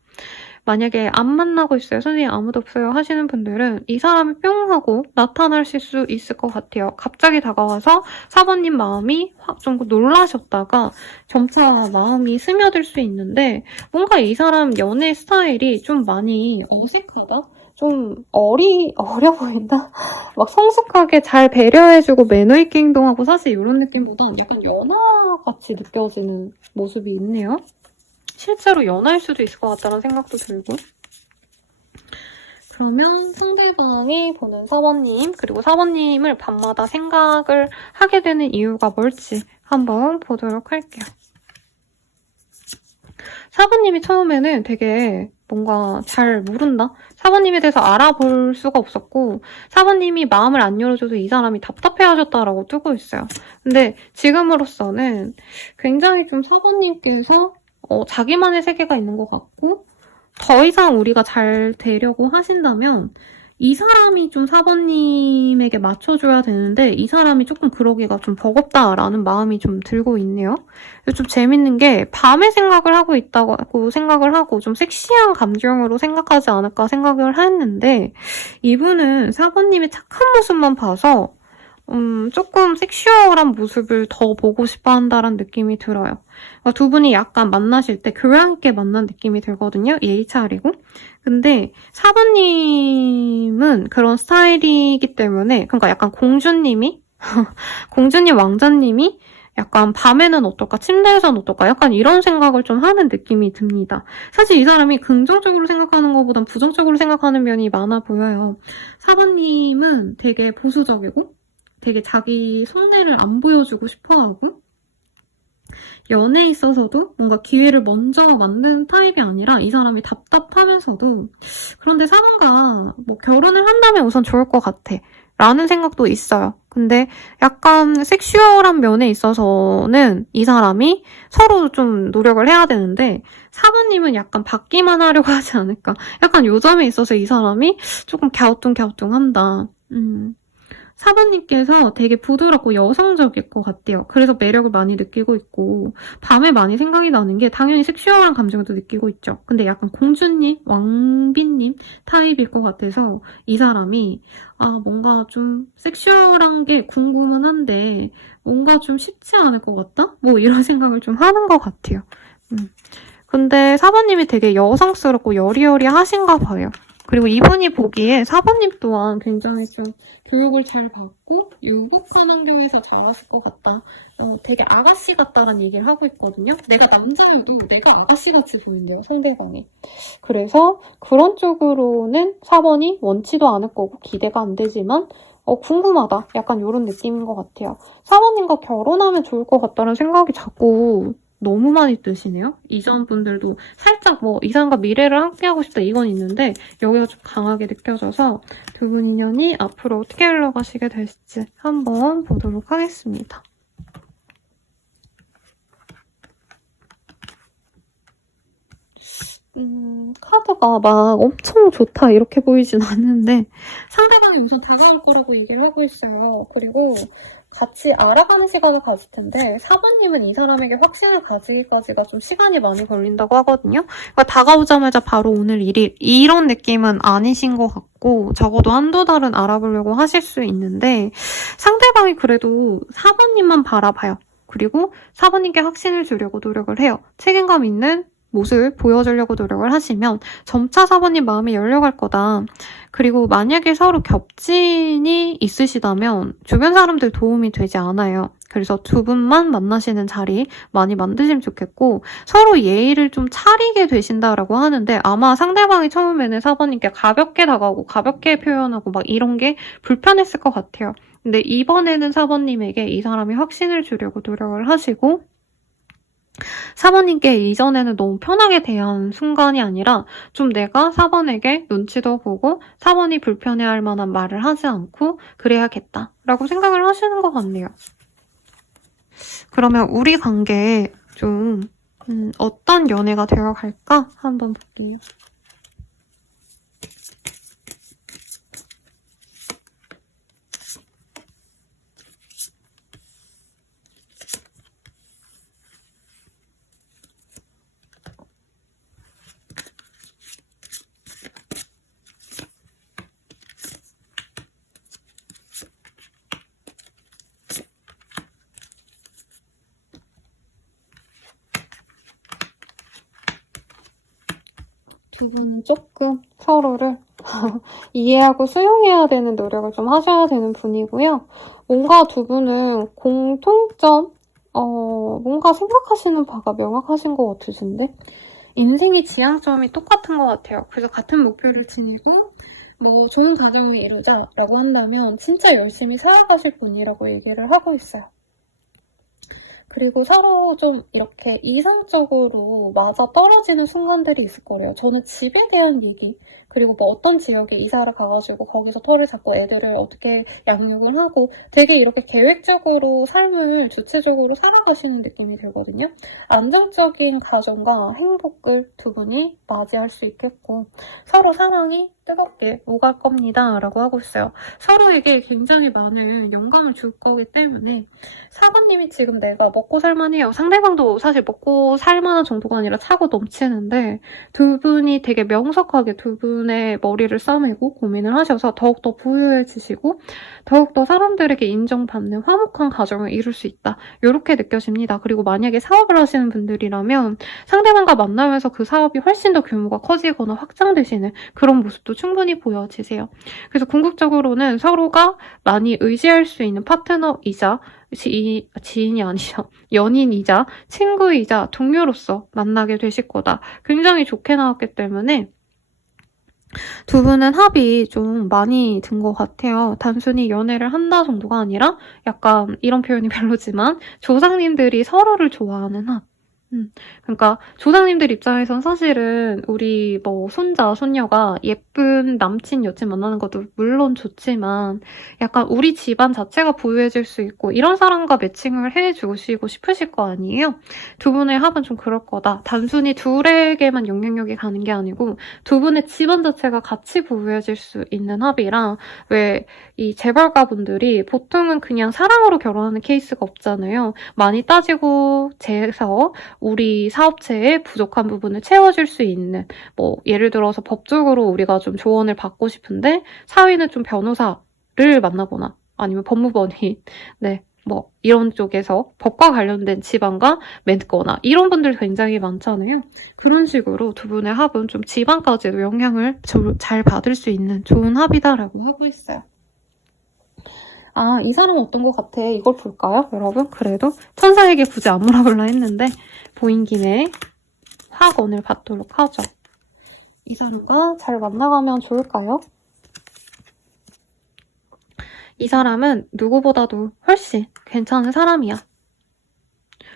만약에 안 만나고 있어요. 선생님 아무도 없어요 하시는 분들은 이 사람이 뿅 하고 나타나실 수 있을 것 같아요. 갑자기 다가와서 사모님 마음이 확 좀 놀라셨다가 점차 마음이 스며들 수 있는데 뭔가 이 사람 연애 스타일이 좀 많이 어색하다? 좀 어려 보인다? 막 성숙하게 잘 배려해주고 매너 있게 행동하고 사실 이런 느낌보단 약간 연하같이 느껴지는 모습이 있네요. 실제로 연하일 수도 있을 것 같다는 생각도 들고 그러면 상대방이 보는 사모님 그리고 사모님을 밤마다 생각을 하게 되는 이유가 뭘지 한번 보도록 할게요. 사모님이 처음에는 되게 뭔가 잘 모른다? 사모님에 대해서 알아볼 수가 없었고 사모님이 마음을 안 열어줘도 이 사람이 답답해하셨다라고 뜨고 있어요. 근데 지금으로서는 굉장히 좀 사모님께서 자기만의 세계가 있는 것 같고 더 이상 우리가 잘 되려고 하신다면 이 사람이 좀 사모님에게 맞춰줘야 되는데 이 사람이 조금 그러기가 좀 버겁다라는 마음이 좀 들고 있네요. 좀 재밌는 게 밤에 생각을 하고 있다고 생각을 하고 좀 섹시한 감정으로 생각하지 않을까 생각을 했는데 이분은 사모님의 착한 모습만 봐서 조금 섹슈얼한 모습을 더 보고 싶어 한다는 느낌이 들어요. 두 분이 약간 만나실 때 교양 있게 만난 느낌이 들거든요. 예의 차리고. 근데 사부님은 그런 스타일이기 때문에 그러니까 약간 공주님 왕자님이 약간 밤에는 어떨까, 침대에서는 어떨까 약간 이런 생각을 좀 하는 느낌이 듭니다. 사실 이 사람이 긍정적으로 생각하는 것보단 부정적으로 생각하는 면이 많아 보여요. 사부님은 되게 보수적이고 되게 자기 손해를 안 보여주고 싶어하고 연애에 있어서도 뭔가 기회를 먼저 만드는 타입이 아니라 이 사람이 답답하면서도 그런데 사람과 결혼을 한다면 우선 좋을 것 같아 라는 생각도 있어요. 근데 약간 섹슈얼한 면에 있어서는 이 사람이 서로 좀 노력을 해야 되는데 사부님은 약간 받기만 하려고 하지 않을까. 약간 요 점에 있어서 이 사람이 조금 갸우뚱갸우뚱한다. 사부님께서 되게 부드럽고 여성적일 것 같아요. 그래서 매력을 많이 느끼고 있고 밤에 많이 생각이 나는 게 당연히 섹슈얼한 감정도 느끼고 있죠. 근데 약간 공주님, 왕비님 타입일 것 같아서 이 사람이 뭔가 좀 섹슈얼한 게 궁금은 한데 뭔가 좀 쉽지 않을 것 같다? 이런 생각을 좀 하는 것 같아요. 근데 사부님이 되게 여성스럽고 여리여리하신가 봐요. 그리고 이분이 보기에 사부님 또한 굉장히 좀 교육을 잘 받고 유복한 환경에서 자랐을 것 같다. 되게 아가씨 같다라는 얘기를 하고 있거든요. 내가 남자여도 내가 아가씨같이 보인대요, 상대방이. 그래서 그런 쪽으로는 4번이 원치도 않을 거고 기대가 안 되지만 궁금하다. 약간 이런 느낌인 것 같아요. 4번님과 결혼하면 좋을 것 같다는 생각이 자꾸 너무 많이 드시네요. 이전 분들도 살짝 이 사람과 미래를 함께하고 싶다 이건 있는데 여기가 좀 강하게 느껴져서 두 분 인연이 앞으로 어떻게 흘러가시게 될지 한번 보도록 하겠습니다. 카드가 막 엄청 좋다 이렇게 보이진 않는데 상대방이 우선 다가올 거라고 얘기를 하고 있어요. 그리고 같이 알아가는 시간을 가질 텐데 4번님은 이 사람에게 확신을 가지기까지가 좀 시간이 많이 걸린다고 하거든요. 그러니까 다가오자마자 바로 오늘 일이 이런 느낌은 아니신 것 같고 적어도 한두 달은 알아보려고 하실 수 있는데 상대방이 그래도 4번님만 바라봐요. 그리고 4번님께 확신을 주려고 노력을 해요. 책임감 있는 모습을 보여주려고 노력을 하시면 점차 4번님 마음이 열려갈 거다. 그리고 만약에 서로 겹친이 있으시다면 주변 사람들 도움이 되지 않아요. 그래서 두 분만 만나시는 자리 많이 만드시면 좋겠고 서로 예의를 좀 차리게 되신다라고 하는데 아마 상대방이 처음에는 4번님께 가볍게 다가오고 가볍게 표현하고 막 이런 게 불편했을 것 같아요. 근데 이번에는 4번님에게 이 사람이 확신을 주려고 노력을 하시고 4번님께 이전에는 너무 편하게 대한 순간이 아니라 좀 내가 4번에게 눈치도 보고 4번이 불편해할 만한 말을 하지 않고 그래야겠다라고 생각을 하시는 것 같네요. 그러면 우리 관계에 좀 어떤 연애가 되어갈까 한번 볼게요. 두 분은 조금 서로를 이해하고 수용해야 되는 노력을 좀 하셔야 되는 분이고요. 뭔가 두 분은 공통점, 뭔가 생각하시는 바가 명확하신 것 같으신데 인생의 지향점이 똑같은 것 같아요. 그래서 같은 목표를 지니고 좋은 가정을 이루자라고 한다면 진짜 열심히 살아가실 분이라고 얘기를 하고 있어요. 그리고 서로 좀 이렇게 이성적으로 맞아 떨어지는 순간들이 있을 거래요. 저는 집에 대한 얘기, 그리고 어떤 지역에 이사를 가가지고 거기서 터를 잡고 애들을 어떻게 양육을 하고 되게 이렇게 계획적으로 삶을 주체적으로 살아가시는 느낌이 들거든요. 안정적인 가정과 행복을 두 분이 맞이할 수 있겠고 서로 사랑이 뜨겁게 오갈 겁니다 라고 하고 있어요. 서로에게 굉장히 많은 영감을 줄 거기 때문에 4번님이 지금 내가 먹고 살만해요. 상대방도 사실 먹고 살만한 정도가 아니라 차고 넘치는데 두 분이 되게 명석하게 두 분의 머리를 싸매고 고민을 하셔서 더욱더 부유해지시고 더욱더 사람들에게 인정받는 화목한 가정을 이룰 수 있다. 이렇게 느껴집니다. 그리고 만약에 사업을 하시는 분들이라면 상대방과 만나면서 그 사업이 훨씬 더 규모가 커지거나 확장되시는 그런 모습도 충분히 보여지세요. 그래서 궁극적으로는 서로가 많이 의지할 수 있는 파트너이자 지인이 아니죠. 연인이자 친구이자 동료로서 만나게 되실 거다. 굉장히 좋게 나왔기 때문에 두 분은 합이 좀 많이 든 것 같아요. 단순히 연애를 한다 정도가 아니라 약간 이런 표현이 별로지만 조상님들이 서로를 좋아하는 합. 그러니까 조상님들 입장에선 사실은 우리 손자, 손녀가 예쁜 남친, 여친 만나는 것도 물론 좋지만 약간 우리 집안 자체가 부유해질 수 있고 이런 사람과 매칭을 해주시고 싶으실 거 아니에요? 두 분의 합은 좀 그럴 거다. 단순히 둘에게만 영향력이 가는 게 아니고 두 분의 집안 자체가 같이 부유해질 수 있는 합이라 왜 이 재벌가분들이 보통은 그냥 사랑으로 결혼하는 케이스가 없잖아요. 많이 따지고 재서 우리 사업체의 부족한 부분을 채워줄 수 있는 예를 들어서 법적으로 우리가 좀 조언을 받고 싶은데 사위는 좀 변호사를 만나거나 아니면 법무법인 뭐 이런 쪽에서 법과 관련된 집안과 맺거나 이런 분들 굉장히 많잖아요. 그런 식으로 두 분의 합은 좀 집안까지도 영향을 잘 받을 수 있는 좋은 합이다라고 하고 있어요. 아, 이 사람 어떤 것 같아? 이걸 볼까요, 여러분? 그래도 천사에게 굳이 안 물어볼라 했는데 보인 김에 확언을 받도록 하죠. 이 사람과 잘 만나가면 좋을까요? 이 사람은 누구보다도 훨씬 괜찮은 사람이야.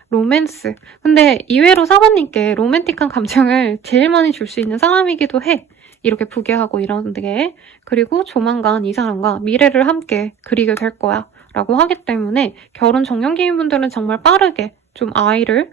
로맨스. 근데 이외로 사관님께 로맨틱한 감정을 제일 많이 줄 수 있는 사람이기도 해. 이렇게 부계하고 이런 게. 그리고 조만간 이 사람과 미래를 함께 그리게 될 거야. 라고 하기 때문에 결혼 정년기인 분들은 정말 빠르게 좀 아이를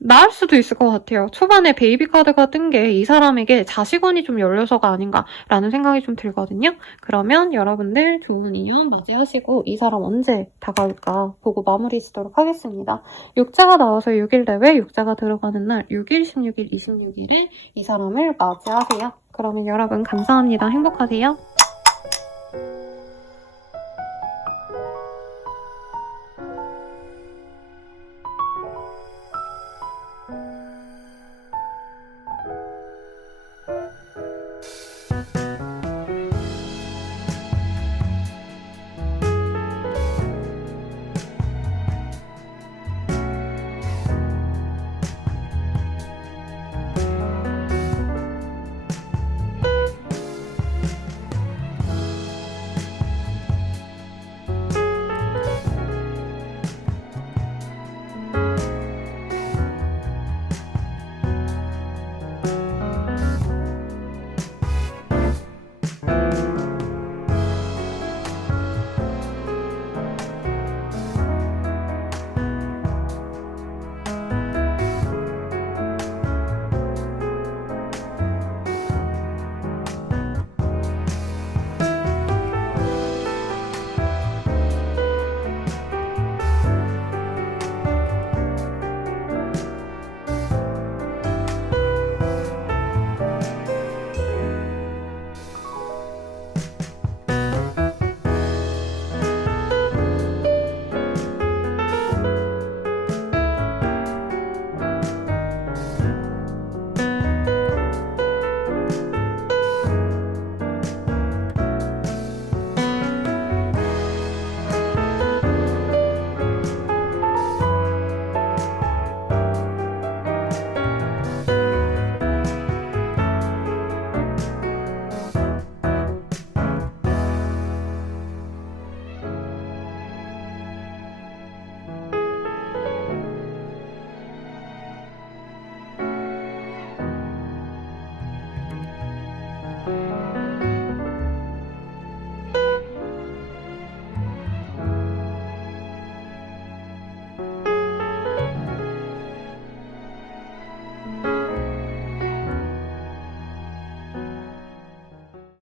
낳을 수도 있을 것 같아요. 초반에 베이비 카드가 뜬 게 이 사람에게 자식원이 좀 열려서가 아닌가라는 생각이 좀 들거든요. 그러면 여러분들 좋은 인연 맞이하시고 이 사람 언제 다가올까 보고 마무리 짓도록 하겠습니다. 육자가 나와서 6일 내외, 육자가 들어가는 날 6일, 16일, 26일에 이 사람을 맞이하세요. 그러면 여러분 감사합니다. 행복하세요.